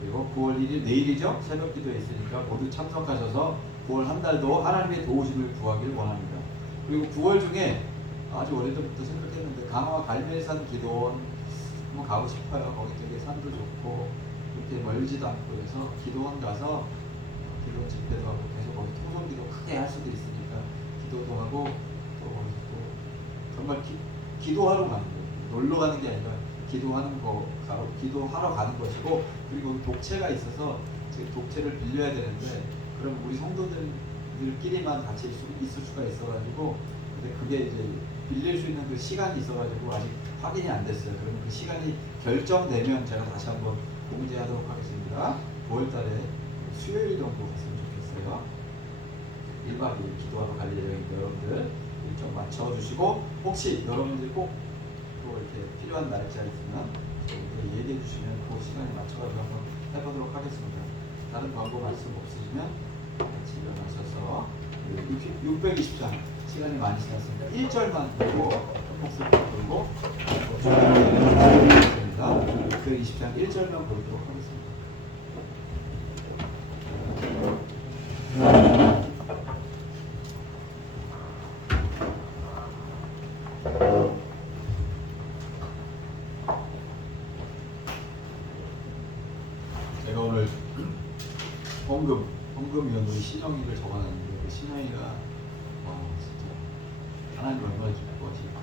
그리고 9월 1일 내일이죠. 새벽 기도에 있으니까 모두 참석하셔서 9월 한 달도 하나님의 도우심을 구하길 원합니다. 그리고 9월 중에 아주 오래전부터 생각했는데 강화 갈멜산 기도원 한번 가고 싶어요. 거기 되게 산도 좋고 그렇게 멀지도 않고 그래서 기도원 가서 기도 집회도 하고 계속 거기 통성기도 크게 할 수도 있으니까 기도도 하고 또 거기서 또 정말 기도하러 가는 거예요. 놀러 가는 게 아니라 기도하는 거 기도하러 가는 것이고 그리고 독채가 있어서 지금 독채를 빌려야 되는데 그럼 우리 성도들끼리만 같이 있을 수가 있어가지고 근데 그게 이제 빌릴 수 있는 그 시간이 있어가지고 아직 확인이 안 됐어요. 그러면 그 시간이 결정되면 제가 다시 한번 공지하도록 하겠습니다. 5월달에 수요일 정도 갔으면 좋겠어요. 1박 2일 기도하러 갈 예정이니까 여러분들 일정 맞춰주시고, 혹시 여러분들이 꼭 또 이렇게 필요한 날짜 있으면 저희들이 얘기해 주시면 그 시간에 맞춰가지고 한번 해보도록 하겠습니다. 다른 광고 말씀 없으시면 같이 일어나셔서 620장 시간이 많이 지났으니까 1절만 보고 복습 보고 있습니다. 620장 1절만 보도록 하겠습니다. 제가 오늘 헌금위원 우리 신영이를 적어놨는데 그 신영이가 진짜 하나님 얼마나 기뻐하실까,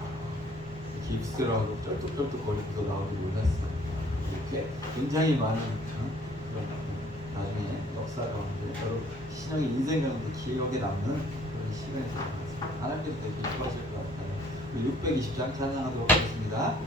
깁스라고 쩔뚝쩔뚝 거리고서 나오기 놀랐어요. 이렇게 굉장히 많은 그런 나중에 역사 가운데 여러분 신영이 인생 가운데 기억에 남는 그런 시간이 될 것 같습니다. 하나님께서 되게 기뻐하실 것 같아요. 620장 찬양하도록 하겠습니다.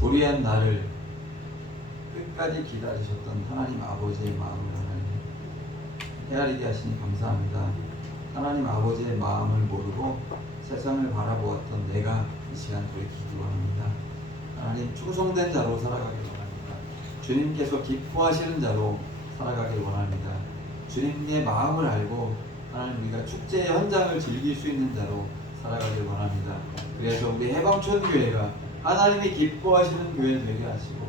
도리한 나를 끝까지 기다리셨던 하나님 아버지의 마음을 하나님 헤아리게 하시니 감사합니다. 하나님 아버지의 마음을 모르고 세상을 바라보았던 내가 이 시간 돌이키기 원합니다. 하나님 충성된 자로 살아가길 원합니다. 주님께서 기뻐하시는 자로 살아가길 원합니다. 주님의 마음을 알고 하나님 우리가 축제의 현장을 즐길 수 있는 자로 살아가길 원합니다. 그래서 우리 해방촌 교회가 하나님이 기뻐하시는 교회 되게 하시고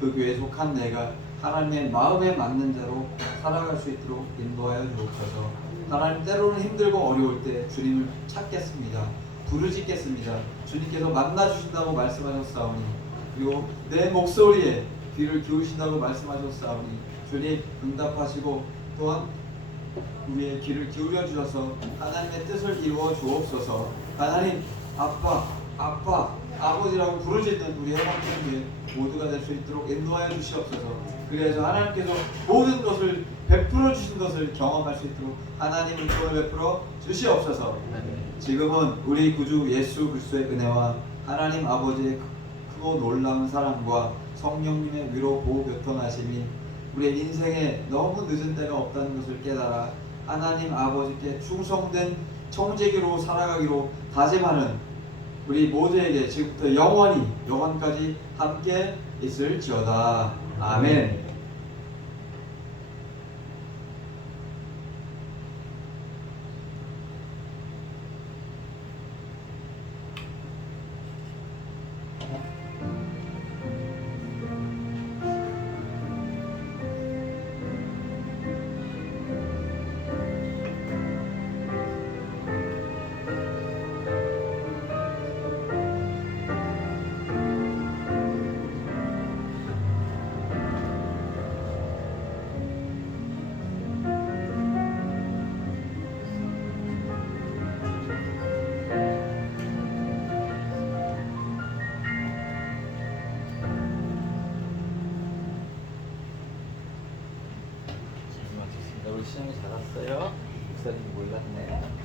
그 교회에 속한 내가 하나님의 마음에 맞는 자로 살아갈 수 있도록 인도하여 주옵소서. 하나님 때로는 힘들고 어려울 때 주님을 찾겠습니다. 부르짖겠습니다. 주님께서 만나주신다고 말씀하셨사오니 그리고 내 목소리에 귀를 기울이신다고 말씀하셨사오니 주님 응답하시고 또한 우리의 귀를 기울여 주셔서 하나님의 뜻을 이루어 주옵소서. 하나님 아빠 아버지라고 부르짖는 우리 해방촌교회 모두가 될 수 있도록 인도하여 주시옵소서. 그래서 하나님께서 모든 것을 베풀어 주신 것을 경험할 수 있도록 하나님 은총을 베풀어 주시옵소서. 지금은 우리 구주 예수 그리스도의 은혜와 하나님 아버지의 크고 놀라운 사랑과 성령님의 위로 보호 교통하심이 우리의 인생에 너무 늦은 때가 없다는 것을 깨달아 하나님 아버지께 충성된 청지기로 살아가기로 다짐하는 우리 모두에게 지금부터 영원까지 함께 있을지어다. 아멘. 우리 신영이 잘 왔어요. 목사님 몰랐네.